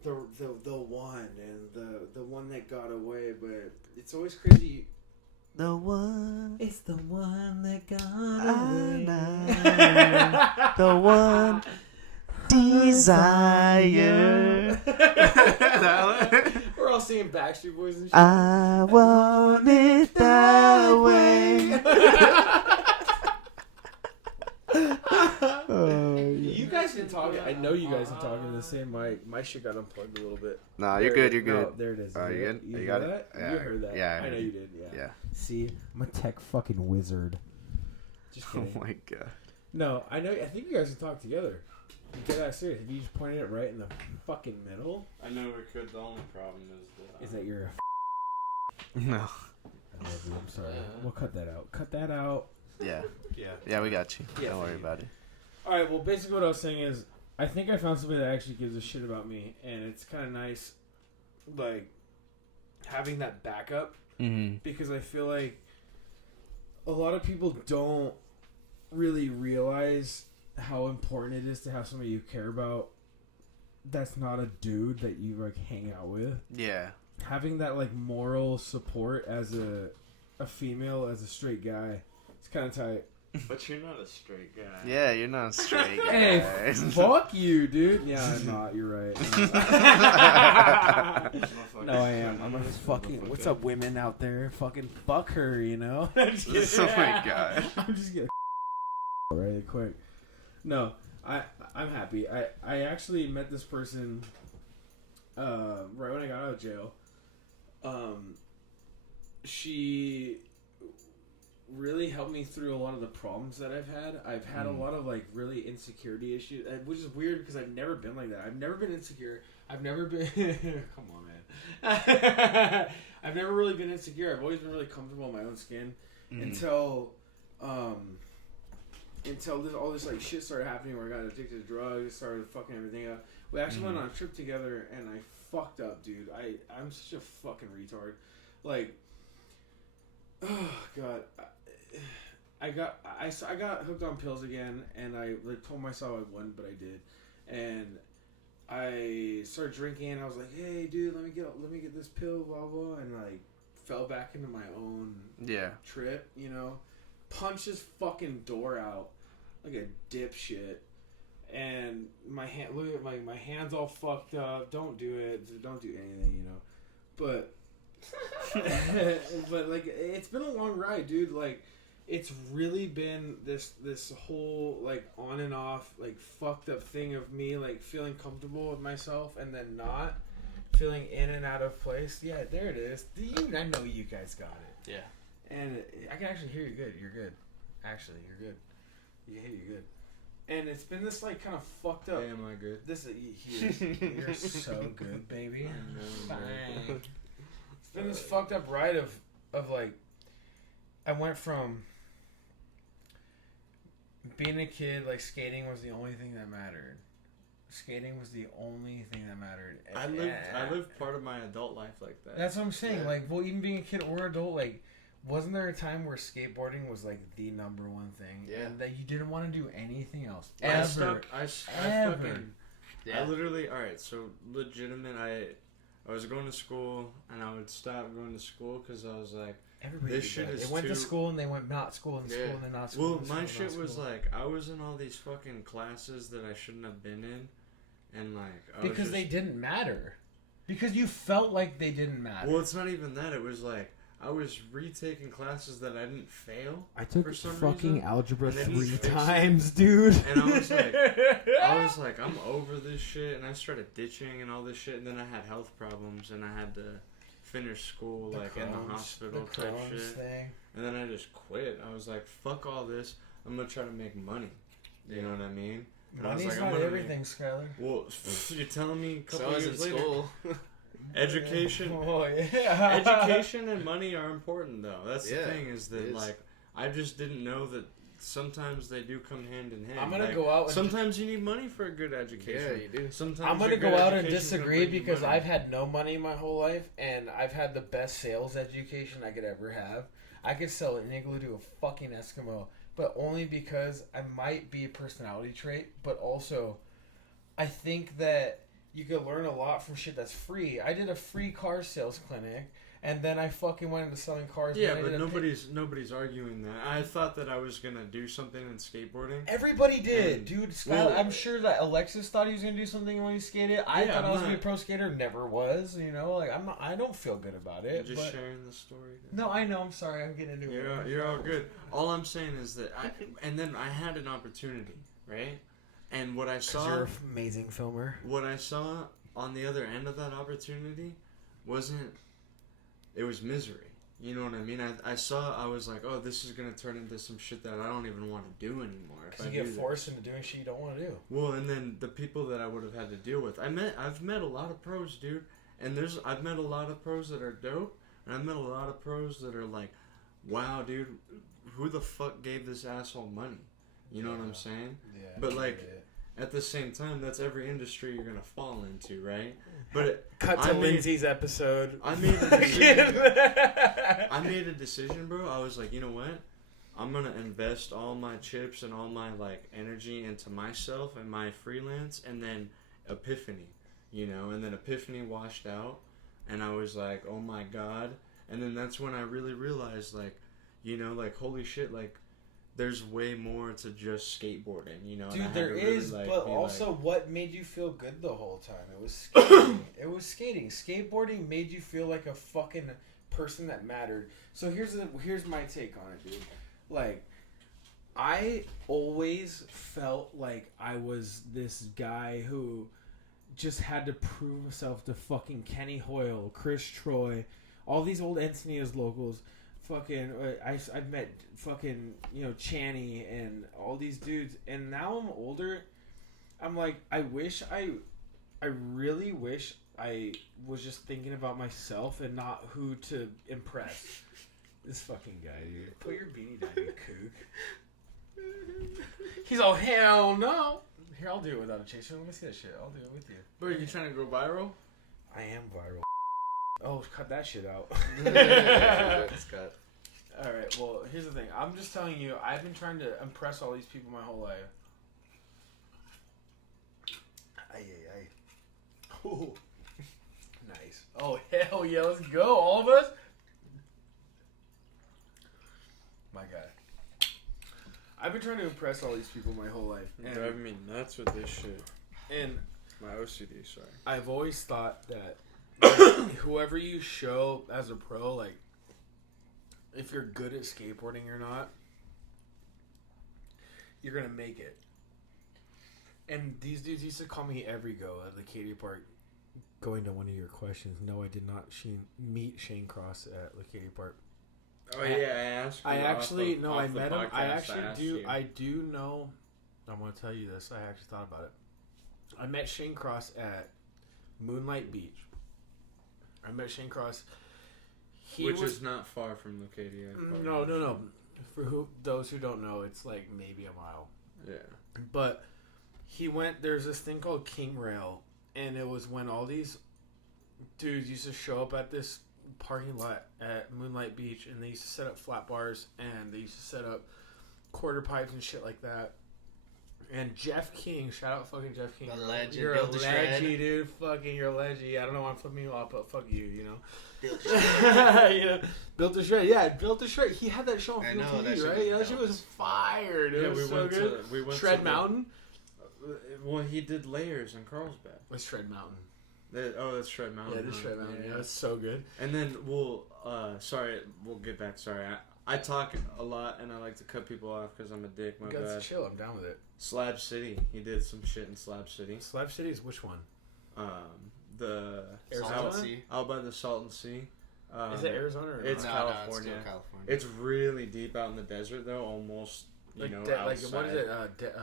the one and the one that got away, but it's always crazy. The one. It's the one that got away. away. The one. Desire. We're all singing Backstreet Boys and shit. I want it that way. You guys been talking. I know you guys been talking the same mic. My shit got unplugged a little bit. Nah, you're good. You're No, good. there it is. Oh, you good? You You heard got that? it? Yeah. You heard that? Yeah, I I know heard you you. did. Yeah. Yeah. See, I'm a tech fucking wizard. Just Oh kidding. my god. No, I know. I think you guys can talk together. Get that serious. If you just pointed it right in the fucking middle, I know we could. The only problem is that you're a. No. I love you. I'm sorry. We'll cut that out. Cut that out. Yeah. Yeah. Yeah, we got you. Yeah, Don't worry thank you. about it. All right. Well, basically, what I was saying is, I think I found somebody that actually gives a shit about me, and it's kind of nice, like having that backup, Mm-hmm. because I feel like a lot of people don't really realize how important it is to have somebody you care about that's not a dude that you like hang out with. Yeah. Having that like moral support as a female, as a straight guy, it's kind of tight. But you're not a straight guy. Yeah, you're not a straight guy. Hey, fuck you, dude. Yeah, I'm not. You're right. No, I am. I'm a fucking. What's up, women out there? Fucking fuck her, you know. Oh my god. I'm just getting really quick. No, I'm happy. I actually met this person right when I got out of jail. She really helped me through a lot of the problems that I've had. I've had a lot of like really insecurity issues, which is weird because I've never been like that. I've never been insecure. I've never been. Come on, man. I've never really been insecure. I've always been really comfortable in my own skin until all this like shit started happening where I got addicted to drugs, started fucking everything up. We actually went on a trip together and I fucked up, dude. I'm such a fucking retard. Like, oh god, I got hooked on pills again, and I like told myself I wouldn't, but I did, and I started drinking. And I was like, hey, dude, let me get this pill, blah blah, and like fell back into my own trip, you know. Punched his fucking door out like a dipshit, and my hand. Look at my hand's all fucked up. Don't do it. Don't do anything, you know. But but like it's been a long ride, dude. Like it's really been this whole like on and off like fucked up thing of me like feeling comfortable with myself and then not feeling in and out of place. Yeah, there it is. I know you guys got it. Yeah. And I can actually hear you good. You're good. Actually, you're good. You hear you good. And it's been this like kind of fucked up. Hey, am I good? This you're so good, baby. Fine. It's been this fucked up ride of like I went from being a kid, like skating was the only thing that mattered. Skating was the only thing that mattered. I lived part of my adult life like that. That's what I'm saying. Yeah. Like, well, even being a kid or adult, like, wasn't there a time where skateboarding was like the number one thing? Yeah. And that you didn't want to do anything else. I literally, alright, so legitimate, I was going to school, and I would stop going to school because I was like, Everybody this did shit that. is They went too... to school and they went not school and school and then not school. Well, and my school, shit not was school. like, I was in all these fucking classes that I shouldn't have been in, and like, I because was they didn't matter. Because you felt like they didn't matter. Well, it's not even that. It was like, I was retaking classes that I didn't fail. I took for some fucking reason, algebra and then 3 he fixed times, dude. And I was like, I'm over this shit, and I started ditching and all this shit, and then I had health problems, and I had to finish school The like in the hospital the type Crohn's shit. thing. And then I just quit. I was like, fuck all this. I'm gonna try to make money. You know what I mean? And I was Money's like, I'm not gonna everything, Skylar. Well, you're telling me a couple So I was years in later. school. Education. Oh, yeah. Education and money are important, though. That's Yeah, the thing, is that, it is. like, I just didn't know that sometimes they do come hand in hand. I'm gonna Like, go out and sometimes you need money for a good education. Yeah, you do. Sometimes I'm gonna your go good out and education's gonna disagree bring you because money. I've had no money my whole life and I've had the best sales education I could ever have. I could sell an igloo to a fucking Eskimo, but only because I might be a personality trait, but also I think that you could learn a lot from shit that's free. I did a free car sales clinic, and then I fucking went into selling cars. Yeah, and I but did a nobody's arguing that. I thought that I was gonna do something in skateboarding. Everybody did, And- dude. Skylar, well- I'm sure that Alexis thought he was gonna do something when he skated. I Yeah, thought I was I'm gonna be a not- pro skater. Never was. You know, like I'm not. I don't feel good about it. Just but, sharing the story. no, I know. I'm sorry. I'm getting into it. You're all good. All I'm saying is that and then I had an opportunity, right? And what I saw, You're an amazing filmer. what I saw on the other end of that opportunity wasn't. It was misery. You know what I mean? I was like, oh, this is gonna turn into some shit that I don't even want to do anymore. Because you get forced into doing shit you don't want to do. Well, and then the people that I would have had to deal with. I've met a lot of pros, dude. And I've met a lot of pros that are dope. And I've met a lot of pros that are like, wow, dude, who the fuck gave this asshole money? You know what I'm saying? Yeah. But like, at the same time, that's every industry you're gonna fall into, right? But cut to Lindsay's episode. I made a decision. I made a decision, bro. I was like, you know what? I'm gonna invest all my chips and all my like energy into myself and my freelance, and then Epiphany, you know, and then Epiphany washed out, and I was like, oh my god, and then that's when I really realized, like, you know, like, holy shit, like, there's way more to just skateboarding, you know. Dude, there really, is, like, but be also, like, what made you feel good the whole time? It was skating. It was skating. Skateboarding made you feel like a fucking person that mattered. So here's my take on it, dude. Like, I always felt like I was this guy who just had to prove himself to fucking Kenny Hoyle, Chris Troy, all these old Encinitas locals. Fucking, I've met fucking, you know, Channy and all these dudes, and now I'm older. I'm like, I really wish I was just thinking about myself and not who to impress. This fucking guy, dude. Put your beanie down, you kook. He's all, hell no. Here, I'll do it without a chaser. Let me see that shit. I'll do it with you. bro, are you trying to go viral? I am viral. Oh, cut that shit out. It's cut. Alright, well, here's the thing. I'm just telling you, I've been trying to impress all these people my whole life. Ooh. Nice. Oh, hell yeah, let's go, all of us. My God. I've been trying to impress all these people my whole life. You're driving me nuts with this shit. And My OCD, sorry. I've always thought that whoever you show as a pro, like, if you're good at skateboarding or not, you're gonna make it. And these dudes used to call me every go at the Katy Park. Going to one of your questions, no, I did not meet Shane Cross at the Katy Park. Oh yeah, I asked you. I actually no, I off the met him. I podcast, actually asked do. you. I do know. I'm gonna tell you this. I actually thought about it. I met Shane Cross at Moonlight Beach. I met Shane Cross. Which is not far from Leucadia. No. For those who don't know, it's like maybe a mile. Yeah. But he went. There's this thing called King Rail, and it was when all these dudes used to show up at this parking lot at Moonlight Beach, and they used to set up flat bars, and they used to set up quarter pipes and shit like that. And Jeff King, shout out fucking Jeff King. The legend, You're built a to shred. legend, dude. Fucking, you're a legend. I don't know why I'm flipping you off, but fuck you, you know. Built to shred. Yeah, Built to Shred. Yeah, Built to Shred. He had that show on I Fuel know, TV, that shit right? was Yeah, that shit dope. was fire, dude. Yeah, It was so good. we went Shred to Mountain. Well, he did layers in Carlsbad. What's Shred Mountain? That's Shred Mountain. Yeah, this huh? Shred Mountain. Yeah, it's so good. And then we'll get back. Sorry, I talk a lot and I like to cut people off because I'm a dick. My Guys, bad. chill. I'm down with it. Slab City. He did some shit in Slab City. Slab City is which one? The Arizona? out by the Salton Sea. Is it Arizona or It's not? California. No, it's still California. It's really deep out in the desert though, almost Like, outside. like what is it?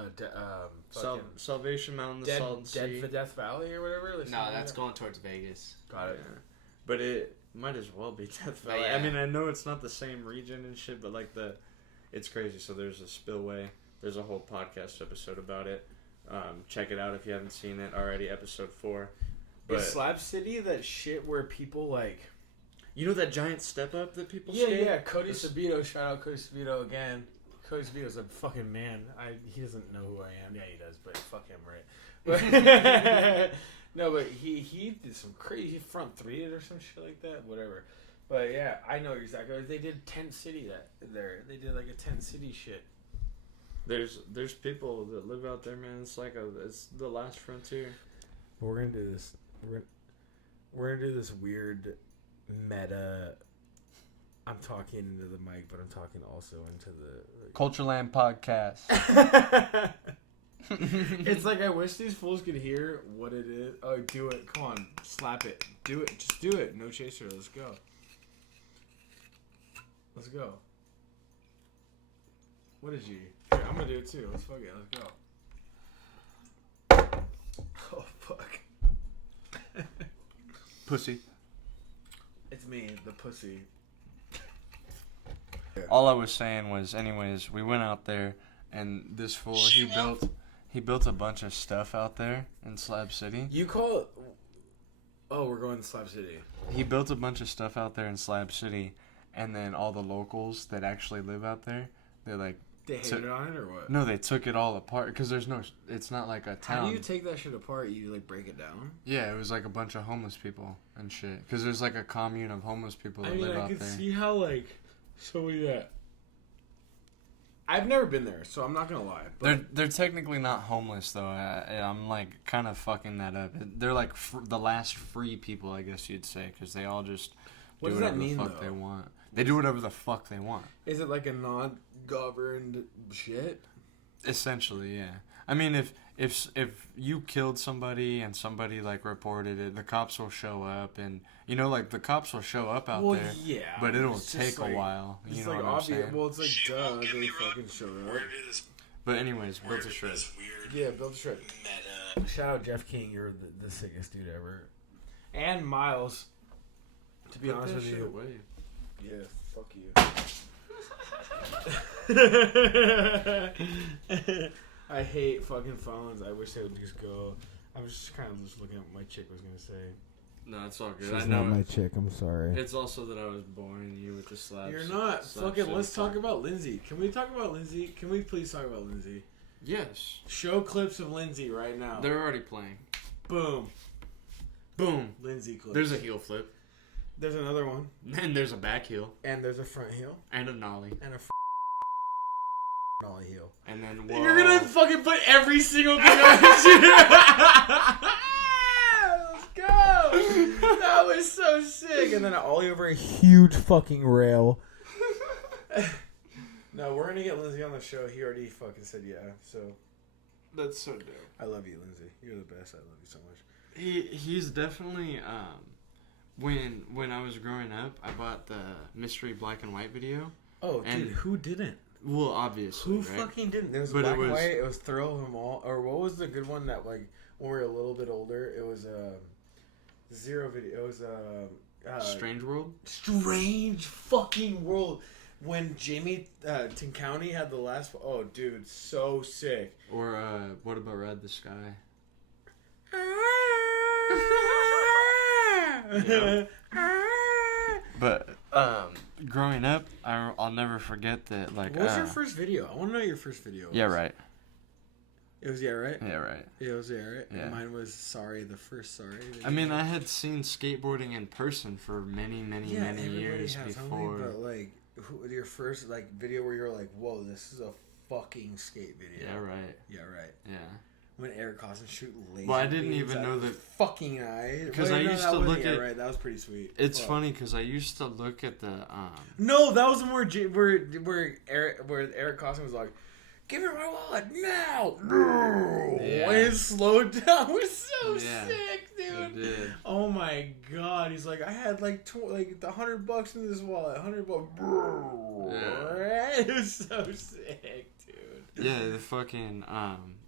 Fucking Salvation Mountain, the Salton Sea. Death Valley or whatever. Like No, something that's like going towards Vegas. that? Got it. Yeah. But it might as well be Death Valley. Yeah. I mean, I know it's not the same region and shit, but like it's crazy. So there's a spillway. There's a whole podcast episode about it. Check it out if you haven't seen it already. Episode 4. But Is Slab City that shit where people like? you know that giant step up that people Yeah, skate? yeah. Cody Sabito, shout out Cody Sabito again. Cody Sabito's a fucking man. He doesn't know who I am. Yeah, he does, but fuck him, right? But no, but he did some crazy front 3'd or some shit like that. Whatever. But yeah, I know exactly. They did Tent City there. They did like a Tent City shit. There's people that live out there, man. It's the last frontier. We're gonna do this. We're gonna do this weird meta. I'm talking into the mic, but I'm talking also into the CULTureland podcast. It's like I wish these fools could hear what it is. Oh, do it! Come on, slap it. Do it. Just do it. No chaser. Let's go. Let's go. What did you? Here, I'm gonna do it too. Let's fuck it. Let's go. Oh fuck. Pussy. It's me, the pussy. All I was saying was, anyways, we went out there, and this fool, he built a bunch of stuff out there in Slab City. You call it? Oh, we're going to Slab City. He built a bunch of stuff out there in Slab City, and then all the locals that actually live out there, they like. They hated on it or what? No, they took it all apart because there's no. It's not like a town. How do you take that shit apart? You like break it down? Yeah, it was like a bunch of homeless people and shit. Because there's like a commune of homeless people that live out there. I could see how like somebody that. I've never been there, so I'm not gonna lie. But They're technically not homeless though. I'm like kind of fucking that up. They're like the last free people, I guess you'd say, because they all just what do does whatever that mean, the fuck though? they want. They do whatever the fuck they want. Is it like a non-governed shit? Essentially, yeah. I mean, if you killed somebody and somebody like reported it, the cops will show up, and you know, like the cops will show up out there. Yeah, but it'll it's take just, a while. You It's know like what I'm obvious. saying? Well, it's like duh, they fucking showed up. But anyways, built a shred. Yeah, build a shred. Shout out Jeff King, you're the sickest dude ever. And Miles. To be honest with you. Yeah, fuck you. I hate fucking phones. I wish they would just go. I was just kind of just looking at what my chick was gonna say. No, it's all good. She's I know. not my chick. I'm sorry. It's also that I was boring you with the slabs. You're not. Fucking. Let's talk about Lindsay. Can we talk about Lindsay? Can we please talk about Lindsay? Yes. Show clips of Lindsay right now. They're already playing. Boom. Boom. Lindsay clips. There's a heel flip. There's another one. And there's a back heel. And there's a front heel. And a nollie. And a nollie heel. And then whoa. You're gonna fucking put every single thing on this shit. Let's go. That was so sick. And then an ollie over a huge fucking rail. No, we're gonna get Lindsay on the show. He already fucking said yeah. So That's so dope. I love you, Lindsay. You're the best. I love you so much. He's definitely when I was growing up, I bought the mystery black and white video. Oh, and, dude, who didn't? Well, obviously, Who right? fucking didn't? There was But black it was- and white. It was Thrill of Them All. Or what was the good one that like when we were a little bit older? It was Zero video. It was Strange World. Strange fucking World. When Jamie Tincounty had the last. Oh, dude, so sick. Or what about Ride the Sky? Yeah. But growing up, I'll never forget that. Like, what was your first video? I want to know your first video. Yeah, right. It was yeah, right. Yeah, right. Yeah, it was yeah, right. Yeah. And mine was sorry. The first sorry. Video. I mean, I had seen skateboarding in person for many everybody years has, before. homie, but like, your first like video where you're like, whoa, this is a fucking skate video. Yeah, right. Yeah, right. Yeah. When Eric Costin shoot laser. Well, I didn't beams even out know of that- his fucking eye. Because I used to look at. Right, that was pretty sweet. It's Fuck. funny because I used to look at the. No, that was the one where Eric Costin was like, "Give her my wallet now!" No, Yeah. and it slowed down. It was so Yeah, sick, it dude. did. Oh my god, he's like, I had like $100 in this wallet, $100. Yeah. It was so sick, dude. Yeah, the fucking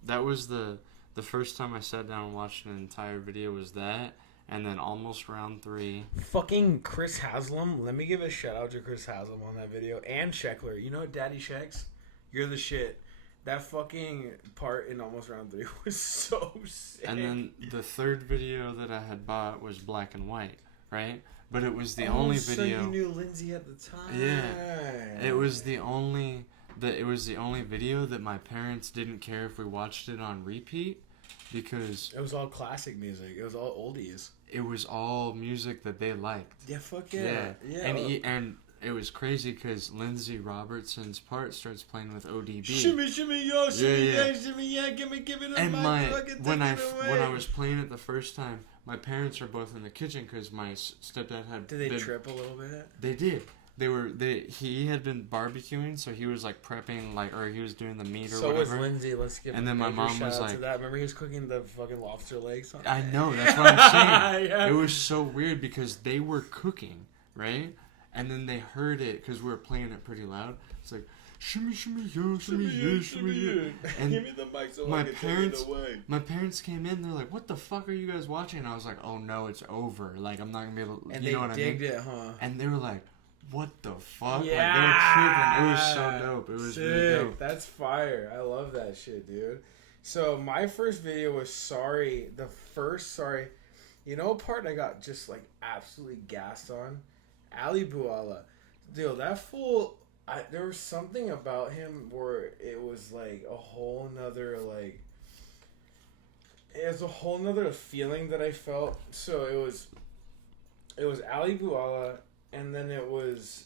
that was the first time I sat down and watched an entire video was that, and then almost round 3. Fucking Chris Haslam. Let me give a shout out to Chris Haslam on that video and Sheckler. You know Daddy Sheks? You're the shit. That fucking part in almost round 3 was so sick. And then the third video that I had bought was black and white, right? But it was the only video. So you knew Lindsay at the time. Yeah, it was the only video that my parents didn't care if we watched it on repeat, because It was all classic music. It was all oldies. it was all music that they liked. Yeah, fuck yeah. Yeah. And it was crazy because Lindsay Robertson's part starts playing with ODB. Shimmy, shimmy, yo, shimmy, Yeah, yeah. yeah, shimmy, yeah, give it up, And when I away. was playing it the first time, my parents were both in the kitchen because my stepdad had. Did they been, trip a little bit? They did. He had been barbecuing, so he was like prepping, or he was doing the meat or So whatever. was Lindsay. Let's give And then my mom was shout out like- to that. Remember he was cooking the fucking lobster legs? I know, that's what I'm saying. Yeah. It was so weird because they were cooking, right? And then they heard it because we were playing it pretty loud. It's like, shimmy, shimmy, yo, shimmy, yeah, shimmy, yeah. And give me the mic so my I can parents, take it away. my parents came in. They're like, "What the fuck are you guys watching?" And I was like, "Oh no, it's over. Like I'm not gonna be able." And you they know what digged I mean? it, huh? And they were like, "What the fuck?" Yeah. Like they were tripping. It was so dope. It was really dope. That's fire. I love that shit, dude. So my first video was Sorry. The first Sorry. You know what part I got just like absolutely gassed on? Ali Buala. Dude, that fool, there was something about him where it was like a whole nother like, it was a whole nother feeling that I felt. So it was Ali Buala, and then it was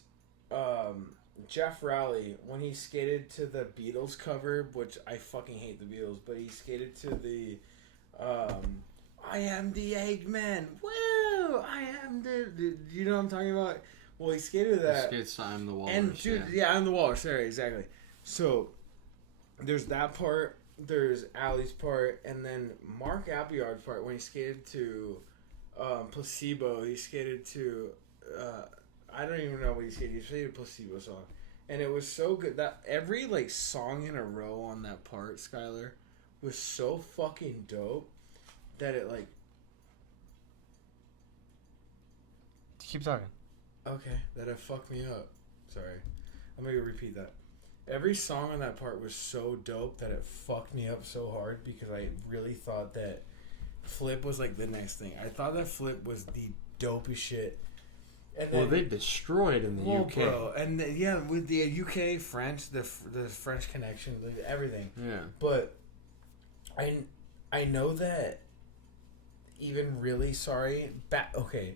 Jeff Rowley when he skated to the Beatles cover, which I fucking hate the Beatles, but he skated to the I am the Eggman. Woo! I am the you know what I'm talking about? Well, he skated that. He skates I'm the Walrus. And dude, yeah, I'm the Walrus. Sorry, exactly. So there's that part. There's Ali's part, and then Mark Appleyard's part when he skated to Placebo. He skated to I don't even know what he skated. He skated a Placebo song, and it was so good that every like song in a row on that part, Skylar, was so fucking dope that it like. Keep talking. Okay, that it fucked me up. Sorry. I'm gonna repeat that. Every song on that part was so dope that it fucked me up so hard because I really thought that Flip was like the next thing. I thought that Flip was the dopest shit. And then, Well, they destroyed in the UK. Bro, and yeah, with the UK French, the French connection, like, everything. Yeah. But I know that even really sorry. Okay.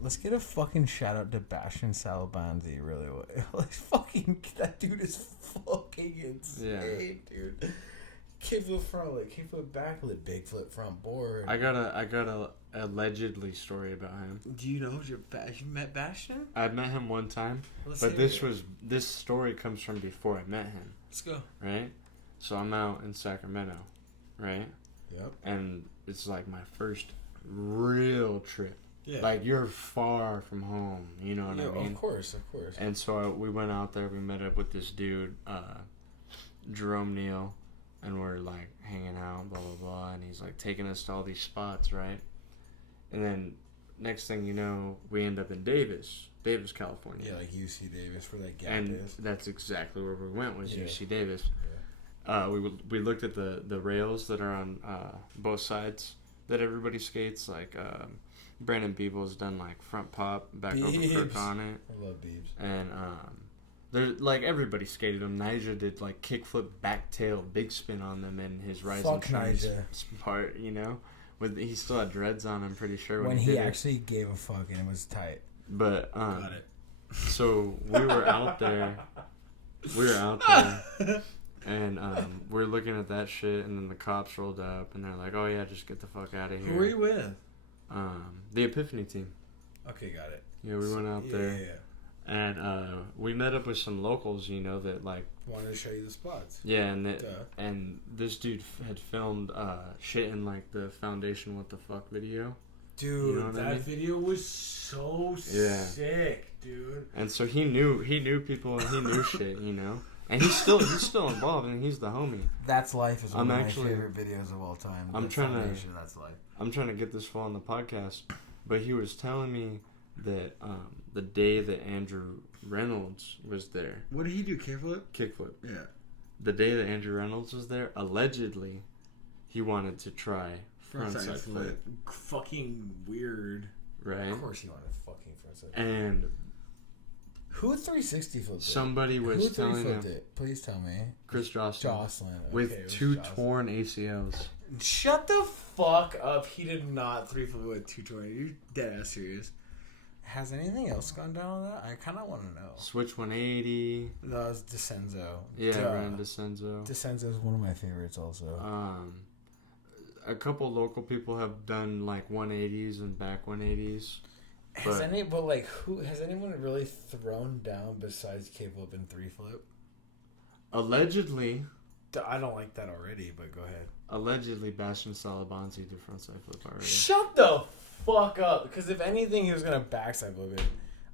Let's get a fucking shout out to Bastian Salabanzi, really. Like, fucking, that dude is fucking insane, dude. Kickflip front lip, kickflip back lip, big flip front board. I got a allegedly story about him. Do you know you met Bastian? I met him one time, but this story comes from before I met him. Let's go. Right? So I'm out in Sacramento, right? Yep. And it's like my first real trip. Yeah. Like, you're far from home, you know what I mean? Of course. And so we went out there, we met up with this dude, Jerome Neal, and we're, like, hanging out, blah, blah, blah, and he's, like, taking us to all these spots, right? And then, next thing you know, we end up in Davis, California. Yeah, like UC Davis, where that gap and is. that's exactly where we went, was Yeah. UC Davis. Yeah. We looked at the rails that are on both sides that everybody skates, like... Brandon Beeble's done like front pop, back over Kirk on it. I love Beebs. And there's like everybody skated them. Nyjah did like kickflip, back tail, big spin on them in his Rising Trends part, you know. He still had dreads on, I'm pretty sure. When he actually gave a fuck and it was tight. But Got it. So we were out there. And we're looking at that shit, and then the cops rolled up, and they're like, "Oh yeah, just get the fuck out of here." Who were you with? The Epiphany team. Okay, got it. Yeah, we went out there. Yeah. And we met up with some locals, you know, that like wanted to show you the spots. Yeah, and this dude had filmed shit in like the Foundation What the Fuck video. Dude, you know that video was so sick, dude. And so he knew people and he knew shit, you know. And he's still involved, and he's the homie. That's Life is one of my favorite videos of all time. I'm trying to get this full on the podcast, but he was telling me that the day that Andrew Reynolds was there. What did he do? Kickflip? Kickflip. Yeah. The day that Andrew Reynolds was there, allegedly, he wanted to try frontside flip. Fucking weird. Right? Of course he wanted fucking frontside flip. And who 360 flipped it? Somebody was telling him. It? Please tell me. Chris Jocelyn. Okay, with two torn ACLs. Shut the fuck up. He did not 3-flip with 2 torn. Are you dead ass serious? Has anything else gone down on that? I kind of want to know. Switch 180. That was DeCenzo. Yeah, Ryan DeCenzo. DeCenzo is one of my favorites also. A couple local people have done like 180s and back 180s. Has anyone really thrown down besides kickflip and 3-flip? Allegedly. I don't like that already, but go ahead. Allegedly, Bastian Salabanzi did frontside flip already. Shut the fuck up! Because if anything, he was gonna backside flip it.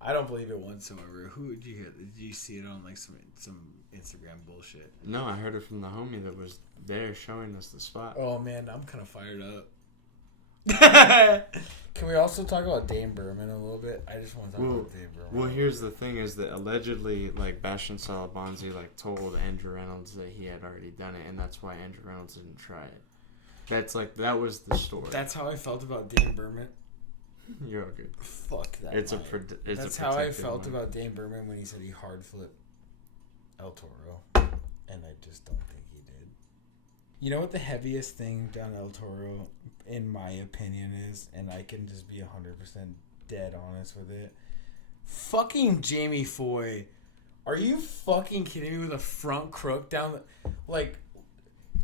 I don't believe it whatsoever. Who did you hear? Did you see it on like some Instagram bullshit? No, I heard it from the homie that was there showing us the spot. Oh man, I'm kind of fired up. Can we also talk about Dane Berman a little bit? I just want to talk about Dane Berman. Well, here's the thing: is that allegedly, like Bastian Salabanzi, like told Andrew Reynolds that he had already done it, and that's why Andrew Reynolds didn't try it. That was the story. That's how I felt about Dane Berman. You're all good. Fuck that. That's how I felt about Dane Berman when he said he hard flipped El Toro, and I just don't think he did. You know what the heaviest thing down El Toro, in my opinion, is, and I can just be 100% dead honest with it. Fucking Jamie Foy. Are you fucking kidding me with a front crook down the... Like,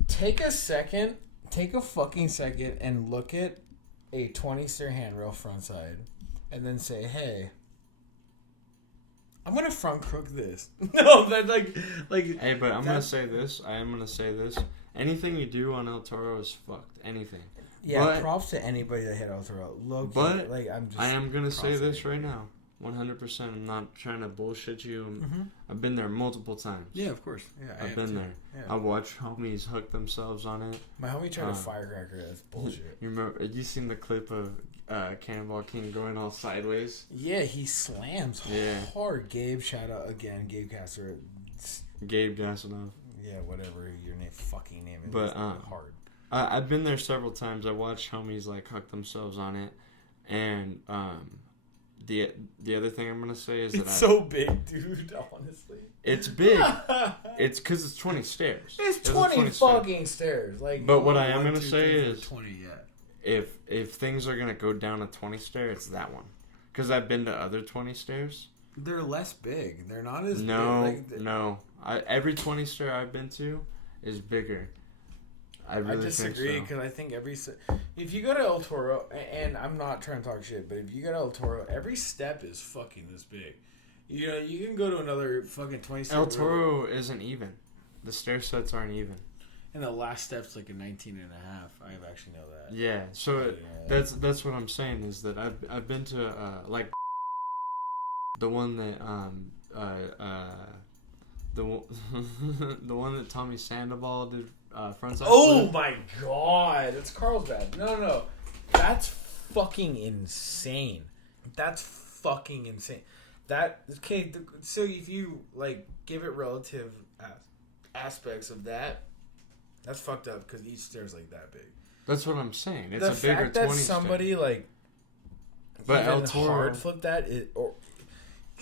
take a fucking second and look at a 20-stair handrail front side and then say, hey, I'm going to front crook this. No, that like... Hey, but I'm going to say this. I am going to say this. Anything you do on El Toro is fucked. Anything. Yeah, but, props to anybody that hit El Toro. But like, I am going to say this right now. 100%. I'm not trying to bullshit you. Mm-hmm. I've been there multiple times. Yeah, of course. Yeah, I've been there. Yeah. I watched homies hook themselves on it. My homie tried a firecracker. That's bullshit. You remember? You seen the clip of Cannonball King going all sideways? Yeah, he slams hard. Gabe, shout out again. Gabe Castor. Gabe Gasanov. Yeah, whatever your fucking name is. But hard. I've been there several times. I watched homies like hook themselves on it, and the other thing I'm gonna say is that it's so big, dude. Honestly, it's big. It's because it's 20 stairs. It's 20 fucking stairs. Like, but what I am gonna say is 20 yet. If things are gonna go down a 20 stair, it's that one. Because I've been to other 20 stairs. They're less big. They're not as big. No. Every 20 stair I've been to is bigger. I really disagree because I think if you go to El Toro, and I'm not trying to talk shit, but if you go to El Toro, every step is fucking this big. You know, you can go to another fucking 20 step. El Toro isn't even. The stair sets aren't even. And the last step's like a 19 and a half. I actually know that. Yeah, so that's what I'm saying is that I've been to like the one that the one that Tommy Sandoval did frontside. Oh my god, that's Carlsbad. No, that's fucking insane. That's fucking insane. So if you like give it relative aspects of that, that's fucked up because each stair's like that big. That's what I'm saying. It's the a bigger fact that 20 somebody stair. like, but even El Toro hard flip that, or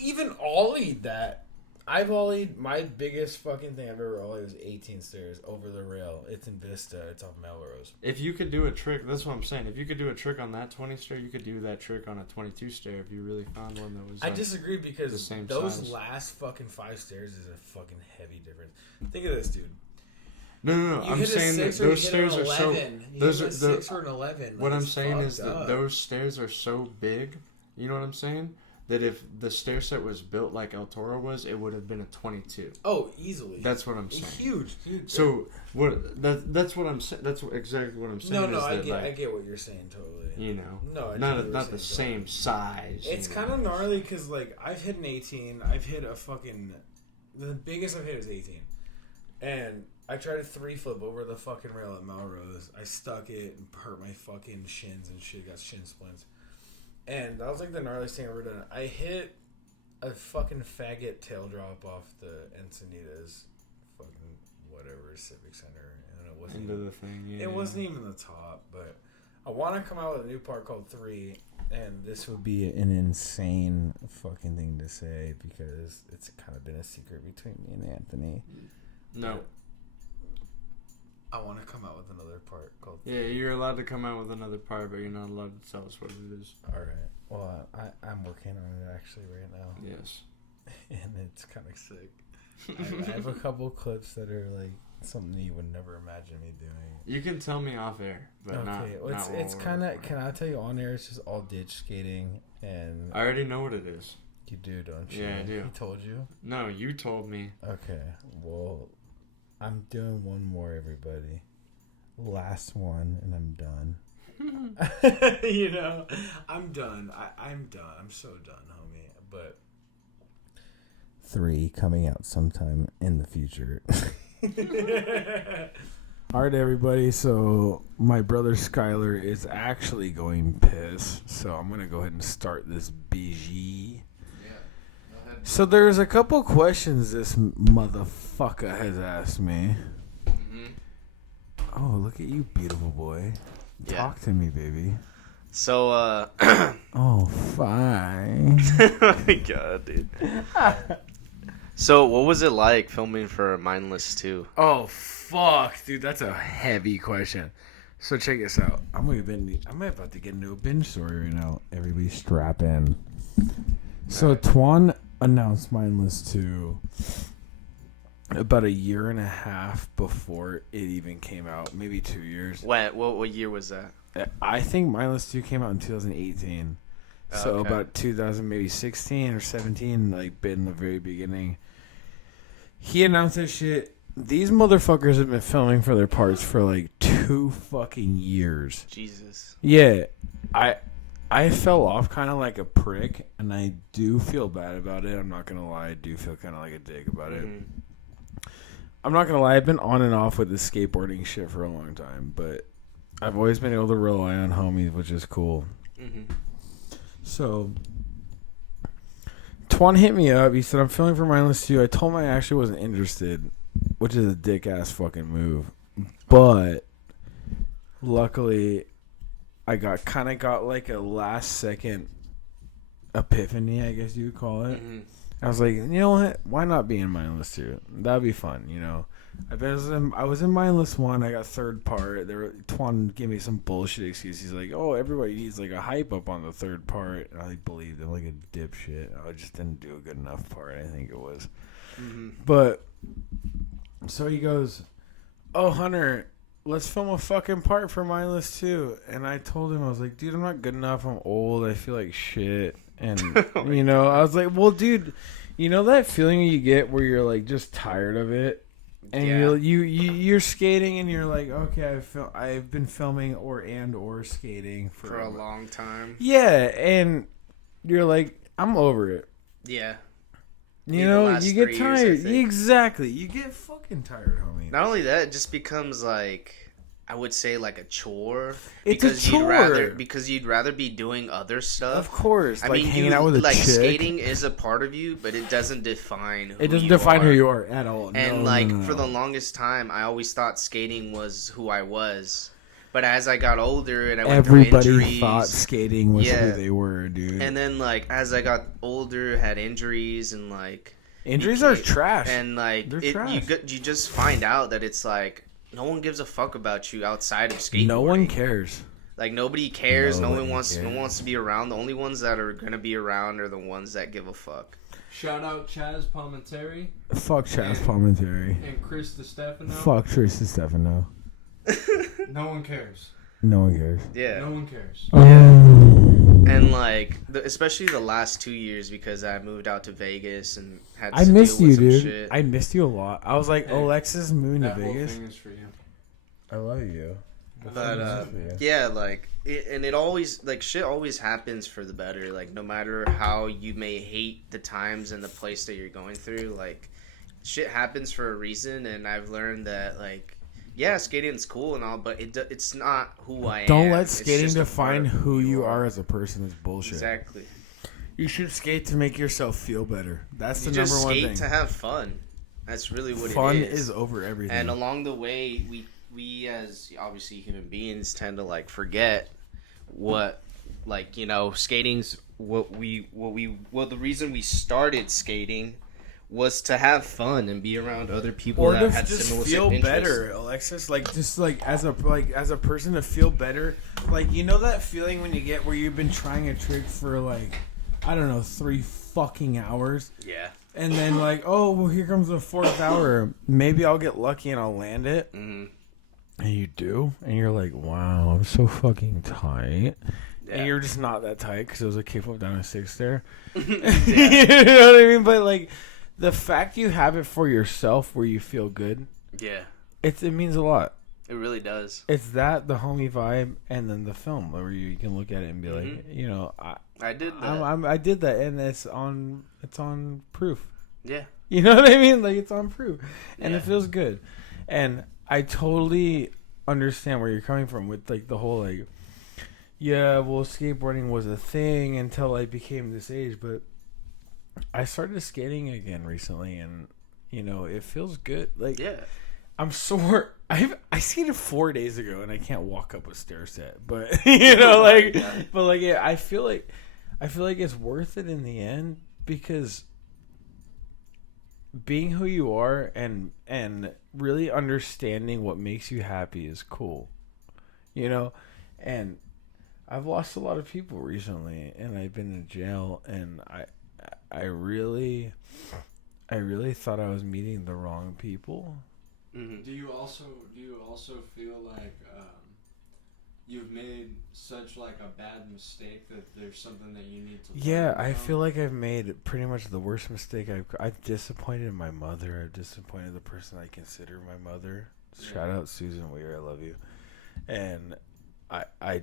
even ollied that. I've ollied, my biggest fucking thing I've ever ollied was 18 stairs over the rail. It's in Vista. It's off Melrose. If you could do a trick, that's what I'm saying. If you could do a trick on that 20 stair, you could do that trick on a 22 stair if you really found one that was. I disagree because the same those size. last fucking 5 stairs is a fucking heavy difference. Think of this, dude. No. I'm saying that those stairs are so. Those are 6 or an 11. What I'm saying is that those stairs are so big. You know what I'm saying? That if the stair set was built like El Toro was, it would have been a 22. Oh, easily. That's what I'm saying. Huge. So that's what I'm saying. That's exactly what I'm saying. No, I get what you're saying totally. You know, no, not the same size. It's kind of gnarly because like I've hit an 18. I've hit a fucking the biggest I've hit is 18, and I tried a 3 flip over the fucking rail at Melrose. I stuck it and hurt my fucking shins and shit. Got shin splints. And that was like the gnarliest thing I've ever done. I hit a fucking faggot tail drop off the Encinitas fucking whatever Civic Center. And it wasn't into the thing. Yeah. It wasn't even the top, but I want to come out with a new part called 3, and this would be an insane fucking thing to say because it's kind of been a secret between me and Anthony. No. But I want to come out with another part called 3. Yeah, you're allowed to come out with another part, but you're not allowed to tell us what it is. All right. Well, I'm working on it actually right now. Yes. And it's kind of sick. I have a couple clips that are like something you would never imagine me doing. You can tell me off air, but not. It's kind of. Can I tell you on air? It's just all ditch skating, and I already know what it is. You do, don't you? Yeah, I do. He told you? No, you told me. Okay. Well, I'm doing one more, everybody. Last one, and I'm done. You know, I'm done. I'm done. I'm so done, homie. but 3 coming out sometime in the future. All right, everybody. So my brother Skylar is actually going piss. So I'm going to go ahead and start this BG. So there's a couple questions this motherfucker has asked me. Oh, look at you, beautiful boy. Yeah. Talk to me, baby. So, Oh, fine. oh my god, dude. So, what was it like filming for Mindless 2? Oh, fuck, dude. That's a heavy question. So check this out. I'm about to get into a binge story right now. Everybody strap in. So Twan announced Mindless 2 about a year and a half before it even came out. Maybe 2 years. What year was that? I think Mindless 2 came out in 2018. So Okay. about 2000, maybe 16 or 17, like in the very beginning. He announced this shit. These motherfuckers have been filming for their parts for like 2 fucking years. Jesus. Yeah, I fell off kind of like a prick, and I do feel bad about it. I'm not gonna lie, I do feel kind of like a dick about it. I'm not gonna lie, I've been on and off with the skateboarding shit for a long time, but I've always been able to rely on homies, which is cool. So, Twan hit me up. He said, I'm filming for Mindless 2. I told him I actually wasn't interested, which is a dick-ass fucking move. But, luckily, I got like a last-second epiphany, I guess you would call it. I was like, you know what? Why not be in Mindless 2? That'd be fun, you know? I was in Mindless 1. I got third part. Twan gave me some bullshit excuse. He's like, oh, everybody needs like a hype up on the third part. And I believed him like a dipshit. I just didn't do a good enough part, I think it was. But, so he goes, oh, Hunter, let's film a fucking part for Mindless 2. And I told him, I was like, dude, I'm not good enough. I'm old. I feel like shit. And, you know, I was like, well, dude, you know that feeling you get where you're like just tired of it? And you're skating and you're like, okay, I've been filming or skating For a long time. Yeah, and you're like, I'm over it. Yeah. You know, you get tired. Exactly. You get fucking tired, homie. Not only that, it just becomes like, I would say like a chore. It's a chore. Because you'd rather be doing other stuff. Of course. I like mean, hanging out with a like chick. Skating is a part of you, but it doesn't define who It doesn't you define are. who you are at all. And No. for the longest time, I always thought skating was who I was. But as I got older and I went through Everybody injuries, thought skating was Yeah. who they were, dude. and then like as I got older, had injuries and like Injuries are trash. and like They're you trash. you just find out that it's like no one gives a fuck about you outside of skateboarding. No one cares. Like nobody cares. No Nobody one wants. cares. No one wants to be around. The only ones that are gonna be around are the ones that give a fuck. Shout out Chaz Palmentary Fuck Chaz Palmentary. and Chris DeStefano. Fuck Tristan Stefano. No one cares. No one cares. Yeah. No one cares. And like, especially the last 2 years because I moved out to Vegas and had to I missed deal you, with some dude. shit. I missed you a lot. I was like, Hey, Alexis moving to That whole Vegas. thing is for you. I love you. But yeah, like, it always like shit always happens for the better. Like, no matter how you may hate the times and the place that you're going through, like, shit happens for a reason. And I've learned that like, yeah, skating's cool and all, but it's not who I am. Don't let It's skating just a part define of who you are as a person. It's bullshit. Exactly. You should skate to make yourself feel better. That's You the just number one skate thing. to have fun. That's really what Fun it is. is over everything. And along the way, we as obviously human beings tend to like forget what, like, you know, skating's well, the reason we started skating was to have fun and be around other people or that to had just similar feel interests. better, Alexis. Like just like as a person to feel better. Like, you know that feeling when you get where you've been trying a trick for like, I don't know, 3 fucking hours. Yeah. And then like, oh, well, here comes the 4th hour. Maybe I'll get lucky and I'll land it. Mm-hmm. And you do, and you're like, wow, I'm so fucking tight. Yeah. And you're just not that tight because it was a kickflip down a 6 there. You know what I mean? But like, the fact you have it for yourself where you feel good, Yeah. it means a lot. It really does. It's that, the homie vibe, and then the film where you can look at it and be like, Mm-hmm. you know, I did that. I did that, and it's on proof. Yeah. You know what I mean? Like, it's on proof, and Yeah. it feels good. And I totally understand where you're coming from with like the whole like, yeah, well, skateboarding was a thing until I became this age, but I started skating again recently, and you know, it feels good. Like, Yeah. I'm sore. I skated 4 days ago, and I can't walk up a stair set. But you know, like, but like, yeah, I feel like it's worth it in the end, because being who you are and really understanding what makes you happy is cool, you know. And I've lost a lot of people recently, and I've been in jail, and I really thought I was meeting the wrong people. Mm-hmm. Do you also feel like you've made such like a bad mistake that there's something that you need to learn Yeah, I from? feel like I've made pretty much the worst mistake. I've disappointed my mother. I've disappointed the person I consider my mother. Yeah. Shout out Susan Weir, I love you. And I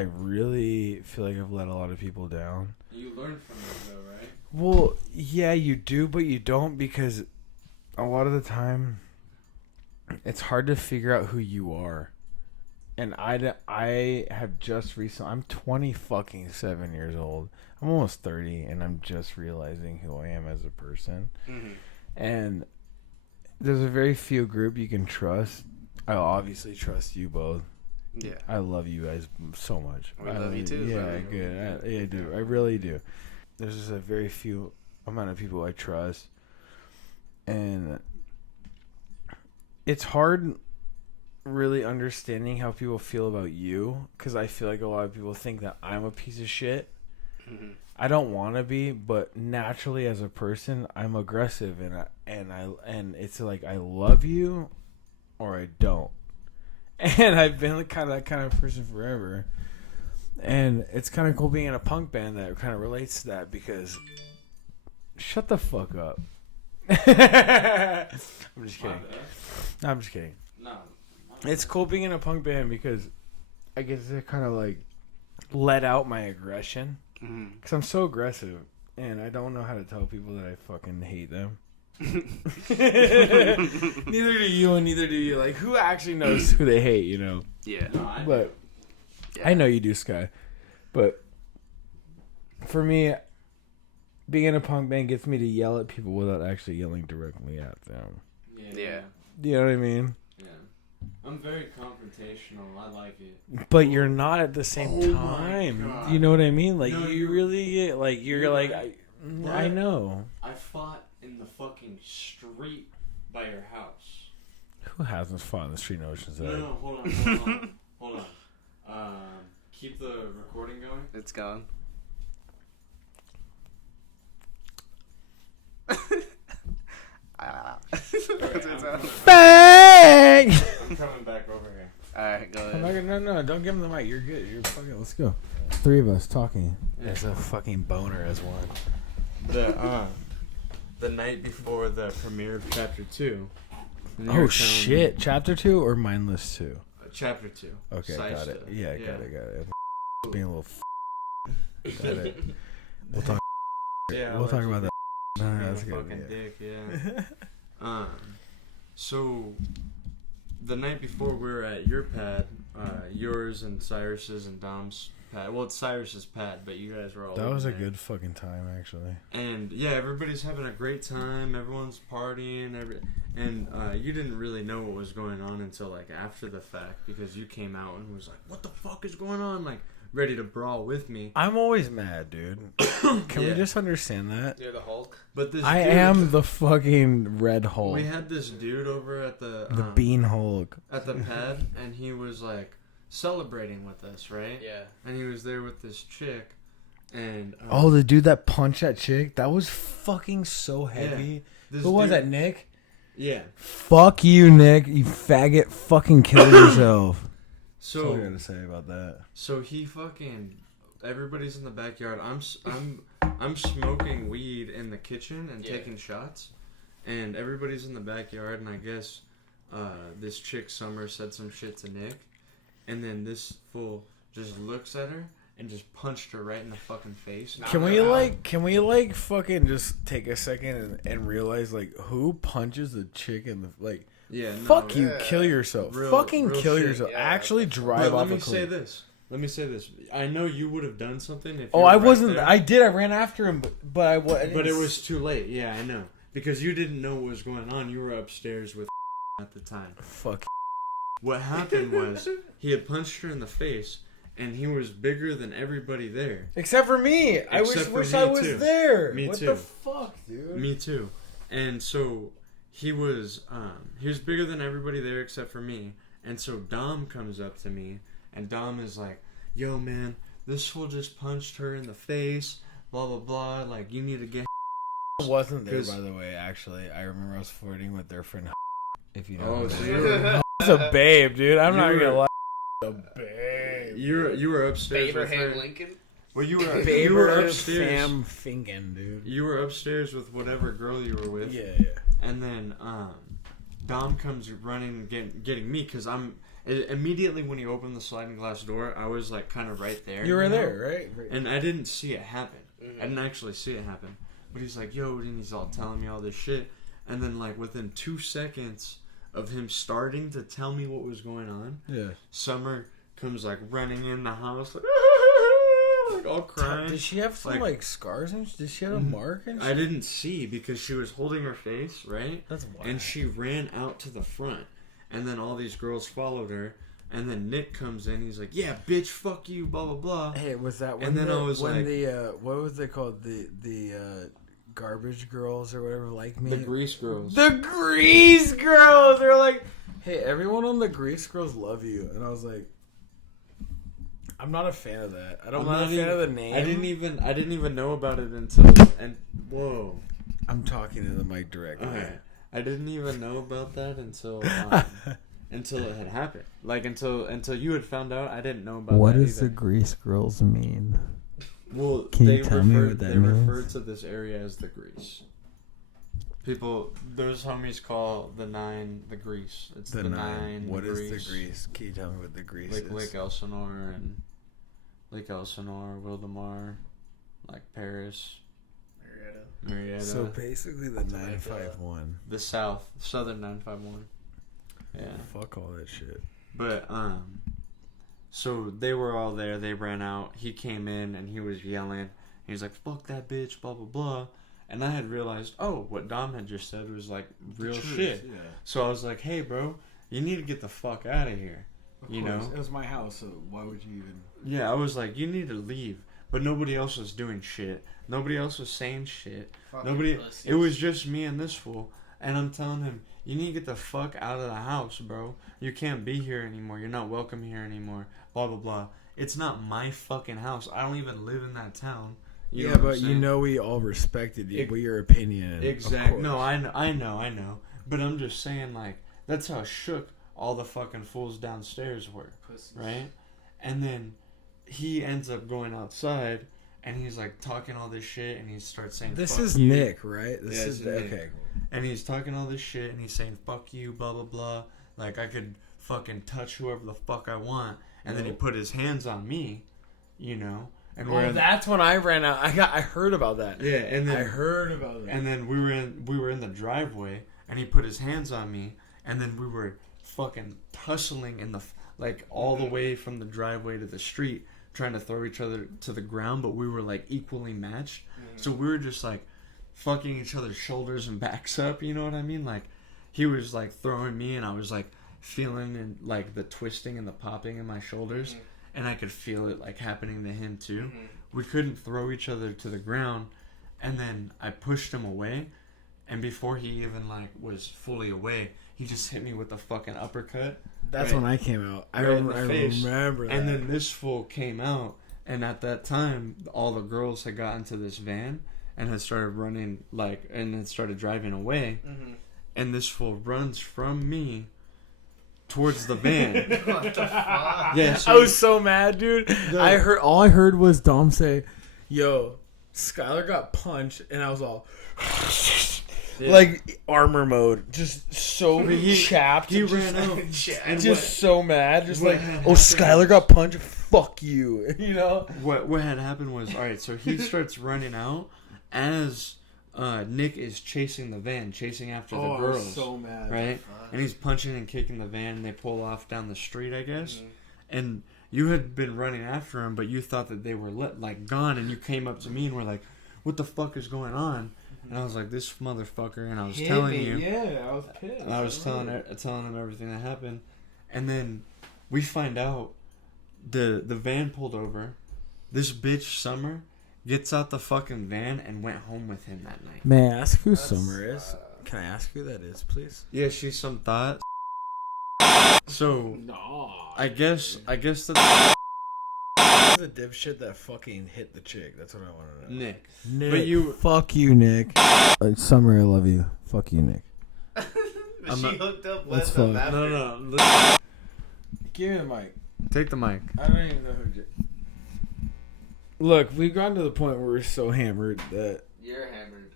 really feel like I've let a lot of people down. You learn from it though, right? Well, yeah, you do, but you don't, because a lot of the time it's hard to figure out who you are. And I have just recently, I'm 27 years old. I'm almost 30, and I'm just realizing who I am as a person. Mm-hmm. And there's a very few group you can trust. I obviously trust you both. Yeah. I love you guys so much. We love you too, Yeah, brother. good. I do. I really do. There's just a very few amount of people I trust. And it's hard really understanding how people feel about you, because I feel like a lot of people think that I'm a piece of shit. Mm-hmm. I don't want to be, but naturally as a person, I'm aggressive, and it's like I love you or I don't. And I've been that kind of person forever. And it's kind of cool being in a punk band that kind of relates to that, because shut the fuck up. I'm just kidding. No, I'm just kidding. No. It's cool being in a punk band because I get to kind of like let out my aggression, because I'm so aggressive, and I don't know how to tell people that I fucking hate them. Neither do you, and neither do you. Like, who actually knows who they hate, you know? Yeah. No, But Yeah. I know you do, Sky. But for me, being in a punk band gets me to yell at people without actually yelling directly at them. Yeah. Do you know what I mean? Yeah. I'm very confrontational. I like it. But you're not at the same Oh my time. God. You know what I mean? Like, No, you really, like, you're like, right. I know. I fought in the fucking street by your house. Who hasn't fought in the street in Oceanside? No, hold on. Keep the recording going. It's gone. Bang! I'm coming back over here. Alright, go I'm ahead. not gonna, no, don't give him the mic. You're good. You're fucking. Let's go. Three of us talking. There's a fucking boner as one. The night before the premiere of Chapter 2. Oh shit! Chapter 2 or Mindless 2? Chapter 2. Okay, got Size it. two. Yeah, got it. Being a little. Got it. We'll talk. Yeah, We'll talk about that. No, Being that's a good. fucking Yeah. dick, yeah. So the night before we were at your pad, yours and Cyrus's and Dom's pad. Well, it's Cyrus's pad, but you guys were all. That over was a there. good fucking time, actually. And yeah, everybody's having a great time. Everyone's partying. And you didn't really know what was going on until like after the fact, because you came out and was like, "What the fuck is going on?" Like, ready to brawl with me. I'm always mad, dude. Can we Yeah. just understand that? You're the Hulk. But this I dude, am the fucking Red Hulk. We had this dude over at The Bean Hulk. at the pad, and he was like celebrating with us, right? Yeah. And he was there with this chick, and Oh, the dude that punched that chick? That was fucking so heavy. this Who was dude- that, Nick? Yeah. Fuck you, Nick. You faggot. Fucking kill yourself. That's all I So gotta say about that. so he fucking. Everybody's in the backyard. I'm smoking weed in the kitchen and Yeah. taking shots, and everybody's in the backyard. And I guess this chick Summer said some shit to Nick, and then this fool just looks at her and just punched her right in the fucking face. Can we fucking just take a second and realize like who punches a chick in the like? Yeah, fuck you, kill yourself. Fucking kill shit. yourself. Yeah, Actually drive off a cliff. Let me say this. I know you would have done something if. Oh, you were I right wasn't. there. I did. I ran after him, but I wasn't. But it was too late. Yeah, I know. Because you didn't know what was going on. You were upstairs with at the time. Fuck. What happened was he had punched her in the face, and he was bigger than everybody there. Except for me. I Except for wish me I was too. there. Me what too. the fuck, dude? Me too. And so he was bigger than everybody there except for me. And so Dom comes up to me, and Dom is like, "Yo, man, this fool just punched her in the face. Blah blah blah. Like, you need to get." I wasn't there, by the way. Actually, I remember I was flirting with their friend. If you know. Oh, so you were, It's a babe, dude. I'm not You gonna were- lie. A babe. you were upstairs with Abraham her. Lincoln. Well, you were Favorite upstairs. Sam Finken, dude. You were upstairs with whatever girl you were with. Yeah. And then Dom comes running and getting me because I'm immediately when he opened the sliding glass door, I was like kind of right there. You were know? there, right? And I didn't see it happen. Mhm. I didn't actually see it happen. But he's like, "Yo," and he's all telling me all this shit. And then like within 2 seconds of him starting to tell me what was going on, Yeah. Summer comes like running in the house like, like all crying. Did she have some like scars and did she have a mark and shit? I didn't see because she was holding her face, right? That's wild. And she ran out to the front. And then all these girls followed her. And then Nick comes in. He's like, "Yeah, bitch, fuck you, blah, blah, blah." Hey, was that when And then I was when like- the what was they called the garbage girls or whatever like me? The Grease Girls. The Grease Girls. They're like, "Hey, everyone on the Grease Girls love you," and I was like, "I'm not a fan of that. I'm not a fan of the name." I didn't even know about it until whoa. I'm talking to the mic directly. Okay. I didn't even know about that until until it had happened. Like until you had found out. I didn't know about What that does either. the Grease Girls mean? Well, Can you they tell me what that they refer means? to this area as the Grease. People, those homies call the Nine the Grease. It's the Nine. What the is Grease. the Grease? Can you tell me what the Grease Like is? Lake Elsinore and Lake Elsinore, Wildemar, like Paris, Marietta. So basically, the 951. The southern 951. Yeah. Fuck all that shit. But so they were all there. They ran out. He came in and he was yelling. He was like, "Fuck that bitch," blah blah blah. And I had realized, oh, what Dom had just said was like real shit. Yeah. So I was like, "Hey, bro, you need to get the fuck out of here." You know? It was my house, so why would you even? Yeah, I was like, "You need to leave." But nobody else was doing shit. Nobody else was saying shit. Nobody. It was just me and this fool. And I'm telling him, "You need to get the fuck out of the house, bro. You can't be here anymore. You're not welcome here anymore. Blah, blah, blah." It's not my fucking house. I don't even live in that town. You know what I'm but you saying? know we all respected you, but your opinion. Exactly. No, I know. But I'm just saying, like, that's how shook all the fucking fools downstairs were. Pussies. Right? And then he ends up going outside, and he's, like, talking all this shit, and he starts saying, This "Fuck is you." Nick, right? This Yeah, is this is Nick. okay. And he's talking all this shit, and he's saying, "Fuck you, blah, blah, blah. Like, I could fucking touch whoever the fuck I want." And then he put his hands on me, you know? And we're Well, in, that's when I ran out. I heard about that. yeah, and then I heard about that. and then we were in the driveway, and he put his hands on me, and then we were fucking tussling in the like all the way from the driveway to the street, trying to throw each other to the ground, but we were like equally matched. So we were just like fucking each other's shoulders and backs up, you know what I mean? Like he was like throwing me, and I was like feeling and like the twisting and the popping in my shoulders, and I could feel it like happening to him too. We couldn't throw each other to the ground, and then I pushed him away, and before he even like was fully away, he just hit me with a fucking uppercut. That's right- when I came out. I right in the face. remember that. And then this fool came out, and at that time, all the girls had gotten to this van and had started running, like, and then started driving away. Mm-hmm. And this fool runs from me towards the van. What the fuck? Yeah, I was so mad, dude. All I heard was Dom say, "Yo, Skylar got punched," and I was all, Yeah. Like armor mode, just so chapped. He just, ran out. just so mad, just what like, had oh, happened Skylar got punched. Fuck you, you know. What had happened was, all right, so he starts running out as Nick is chasing the van, chasing after the girls. I was so mad. Right? And he's punching and kicking the van, and they pull off down the street, I guess. And you had been running after him, but you thought that they were gone, and you came up to me and were like, what the fuck is going on? And I was like, this motherfucker, and I was telling you. Yeah, I was pissed. And I was telling him everything that happened. And then we find out the van pulled over. This bitch, Summer, gets out the fucking van and went home with him that night. May I ask who Summer is? Can I ask who that is, please? Yeah, she's some thought. So, No. I guess that The dipshit that fucking hit the chick. That's what I want to know. Nick. Nick. But you... Fuck you, Nick. Summer, I love you. Fuck you, Nick. She hooked up That's with him fine. after. No. Give me the mic. Take the mic. I don't even know who. Look, we've gotten to the point where we're so hammered that. You're hammered.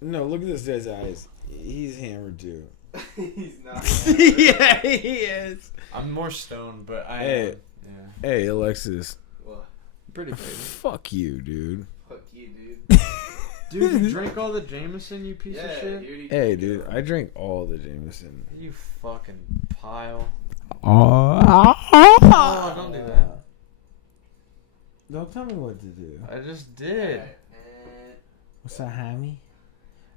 No, look at this guy's eyes. He's hammered too. He's not. Yeah, he is. I'm more stoned, but I... Hey. Yeah. Hey, Alexis. What? Pretty baby. Fuck you, dude. Fuck you, dude. Dude, you drank all the Jameson, you piece of Yeah, shit? dude. Hey, dude. I drank all the Jameson. You fucking pile. Oh, don't do that. Don't tell me what to do. I just did. What's that, Hammy?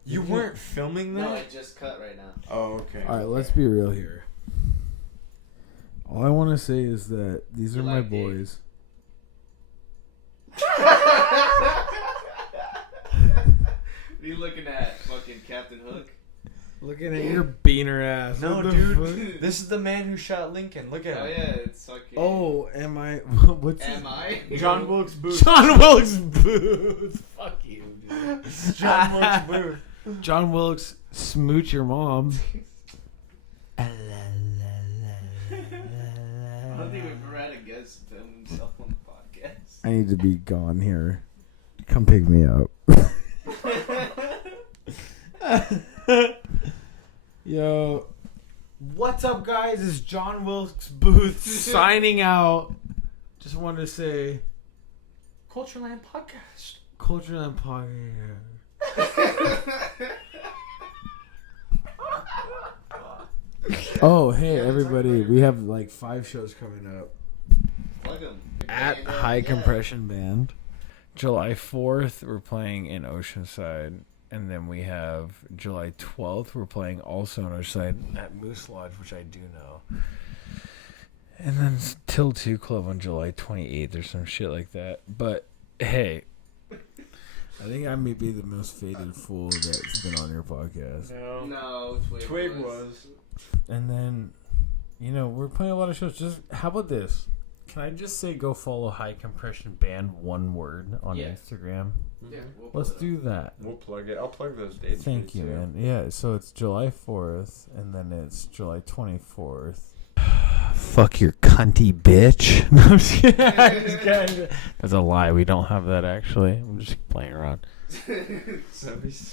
You weren't filming that? No, it just cut right now. Oh, okay. All right, let's be real here. All I want to say is that these You are my like Dave? boys. You looking at fucking Captain Hook? Looking at your beaner ass. No, What the dude. fuck? This is the man who shot Lincoln. Look at Oh him. yeah, it's fucking. Oh, am I? What's his- Am I? John Wilkes Booth. John Wilkes Booth. Fuck you, dude. John Wilkes Booth. John Wilkes, smooch your mom. I don't think we've ever had a guest film himself on the podcast. I need to be gone here. Come pick me up. Yo, what's up, guys? It's John Wilkes Booth signing out. Just wanted to say, CULTureland podcast. CULTureland podcast. Oh, hey everybody! We have like 5 shows coming up Plug 'em. at And, High yeah. Compression Band. July 4th, we're playing in Oceanside. And then we have July 12th, we're playing also in Oceanside at Moose Lodge, which I do know. And then Till 2 Club on July 28th or some shit like that. But, hey, I think I may be the most faded fool that's been on your podcast. No, Twig was. And then, you know, we're playing a lot of shows. Just how about this? Can I just say go follow High Compression Band, one word, on Yeah. Instagram? Yeah, we'll Let's put it. do that. We'll plug it. I'll plug those dates. Thank you, man. Yeah, so it's July 4th, and then it's July 24th. Fuck your cunty bitch. No, I'm just kidding. I'm just kidding. That's a lie. We don't have that, actually. I'm just playing around.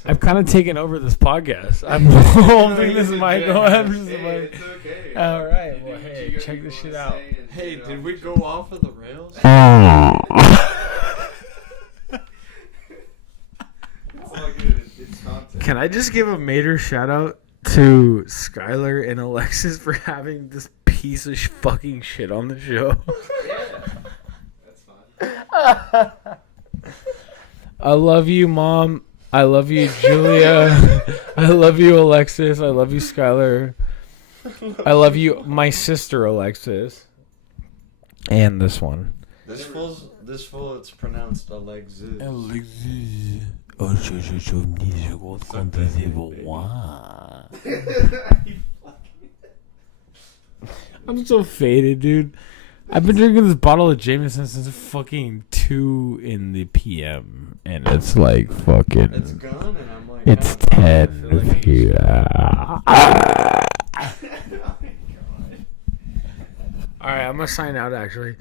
I've kind of taken over this podcast. I'm holding this mic. Hey, it's okay. All right. You Well, do what hey, you check this wanna shit out. say and Hey, get did off we the go show. off of the rails? It's all good. It's content. Can I just give a major shout out to Skylar and Alexis for having this piece of fucking shit on the show? Yeah. That's fine. I love you, Mom. I love you, Julia. I love you, Alexis. I love you, Skylar. I love you, my sister, Alexis. And this one. This fool, it's pronounced Alexis. Alexis. I'm so faded, dude. I've been drinking this bottle of Jameson since fucking 2 in the PM, and it's like fucking. It's gone, and I'm like. It's I 10 feel like PM. All right, I'm gonna sign out. Actually,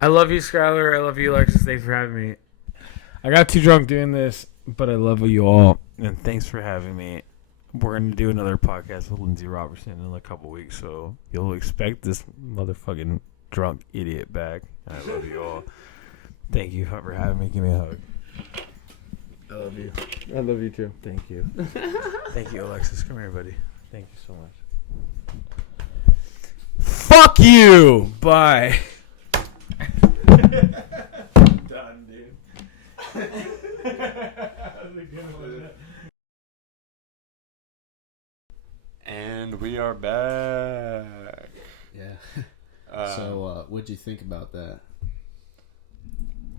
I love you, Skylar. I love you, Alexis. Thanks for having me. I got too drunk doing this, but I love you all. and thanks for having me. We're going to do another podcast with Lindsay Robertson in a couple weeks, so you'll expect this motherfucking drunk idiot back. I love you all. Thank you for having me. Give me a hug. I love you. I love you too. Thank you. Thank you, Alexis. Come here, buddy. Thank you so much. Fuck you! Bye. Done, dude. And we are back. Yeah. So, what'd you think about that?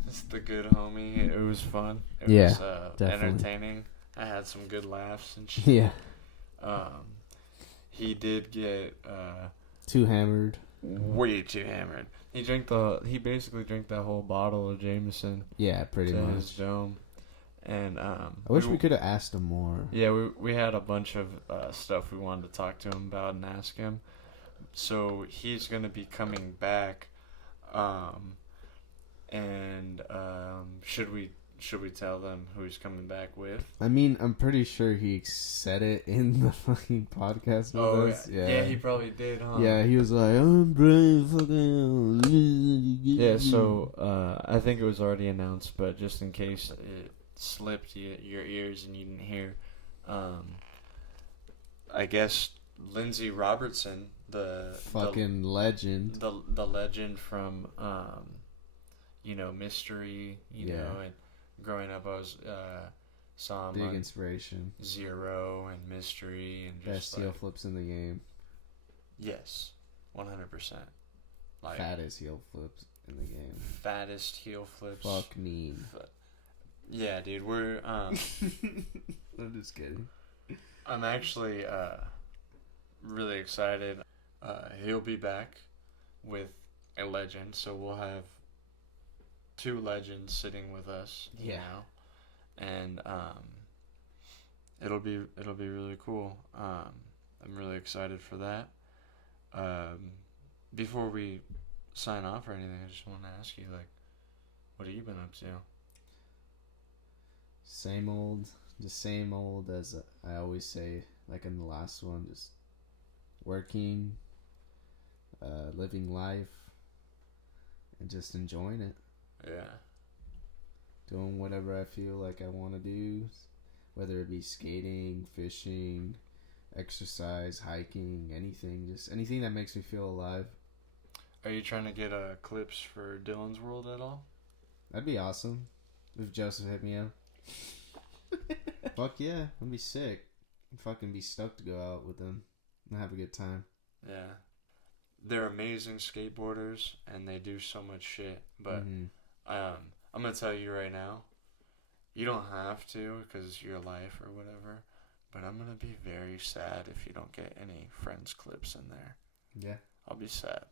It's the good homie. It was fun. It Yeah, was definitely. entertaining. I had some good laughs and shit. Yeah. He did get Too hammered. way too hammered. He basically drank that whole bottle of Jameson Yeah, pretty to much. his dome. And I wish we could have asked him more. Yeah, we had a bunch of stuff we wanted to talk to him about and ask him. So he's gonna be coming back. Should we tell them who he's coming back with? I mean, I'm pretty sure he said it in the fucking podcast with us. Yeah, he probably did, huh? Yeah, he was like, I'm Brian fucking... Yeah, so I think it was already announced, but just in case it slipped your ears and you didn't hear, I guess Lindsay Robertson, the fucking legend. the legend from Mystery, know, and growing up I was saw him Big on inspiration. Zero and Mystery and Best heel flips in the game. Yes, 100%. Like Fattest heel flips in the game. fattest heel flips. Fuck me. Yeah, dude, we're I'm just kidding. I'm actually really excited. He'll be back with a legend, so we'll have two legends sitting with us. Yeah. And it'll be really cool. I'm really excited for that. Before we sign off or anything, I just want to ask you, like, what have you been up to? Same old, as I always say, like in the last one, just working, living life, and just enjoying it. Yeah. Doing whatever I feel like I want to do, whether it be skating, fishing, exercise, hiking, anything that makes me feel alive. Are you trying to get clips for Dylan's World at all? That'd be awesome if Joseph hit me up. Fuck yeah, I'd be sick. I'd fucking be stoked to go out with them and have a good time. Yeah. They're amazing skateboarders and they do so much shit, but I'm gonna tell you right now, you don't have to because it's your life or whatever, but I'm gonna be very sad if you don't get any friends clips in there. Yeah. I'll be sad.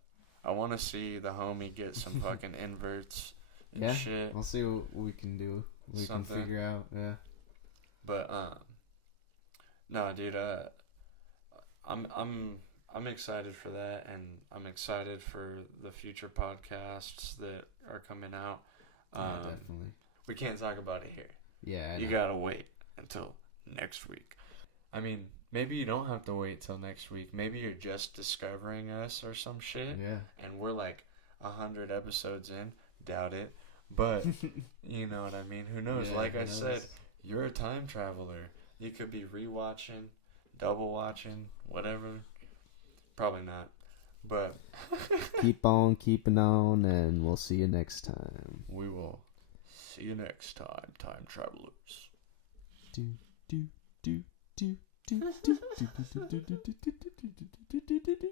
I want to see the homie get some fucking inverts and shit. I'll see what we can do. We can figure out. Yeah. But no, dude. I'm excited for that, and I'm excited for the future podcasts that are coming out. Definitely. We can't talk about it here. Yeah. You gotta wait until next week. I mean, maybe you don't have to wait till next week. Maybe you're just discovering us or some shit. Yeah. And we're like 100 episodes in. Doubt it. But, you know what I mean? Who knows? Yeah, like I who knows? said, you're a time traveler. You could be rewatching, double watching, whatever. Probably not. But keep on keeping on, and we'll see you next time. we will see you next time, time travelers. Do, do, do, do, do, do, do, do, do, do, do, do, do, do, do, do, do.